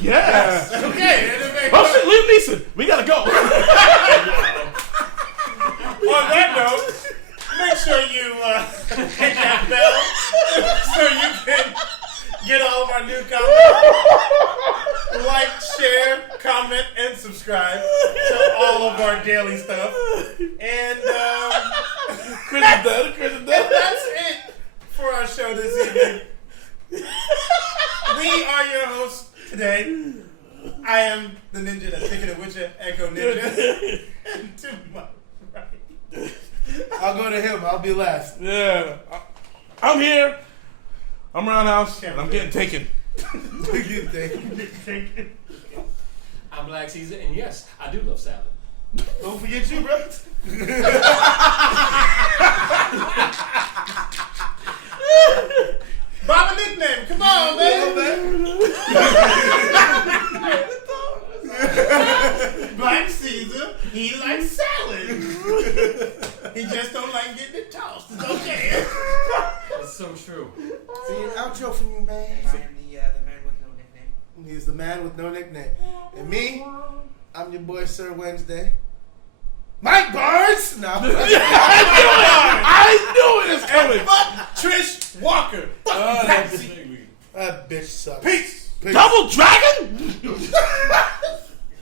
Yes. Okay. and it makes- Oh shit, Liam Neeson. We gotta go. On that note, make sure you hit that bell so you can get all of our new content. Like, share, comment, and subscribe to all of our daily stuff. And Chris is done. and that's it for our show this evening. We are your hosts today. I am the ninja that's thinking of Witcher, Echo Ninja. And to my right. I'll go to him. I'll be last. Yeah. I'm here. I'm Roundhouse. And I'm getting taken. You think? I'm Black Caesar, and yes, I do love salad. Don't forget you, bro. Baba nickname, come on, man. Black Caesar, he likes salad. He just don't like getting it tossed. It's okay. It's so true. See an outro from you, man. I am the man with no nickname. He's the man with no nickname. And me, I'm your boy, Sir Wednesday. Mike Barnes! No. I knew it is coming. Fuck Trish Walker. Fuck Patsy. That bitch sucks. Peace. Double Dragon?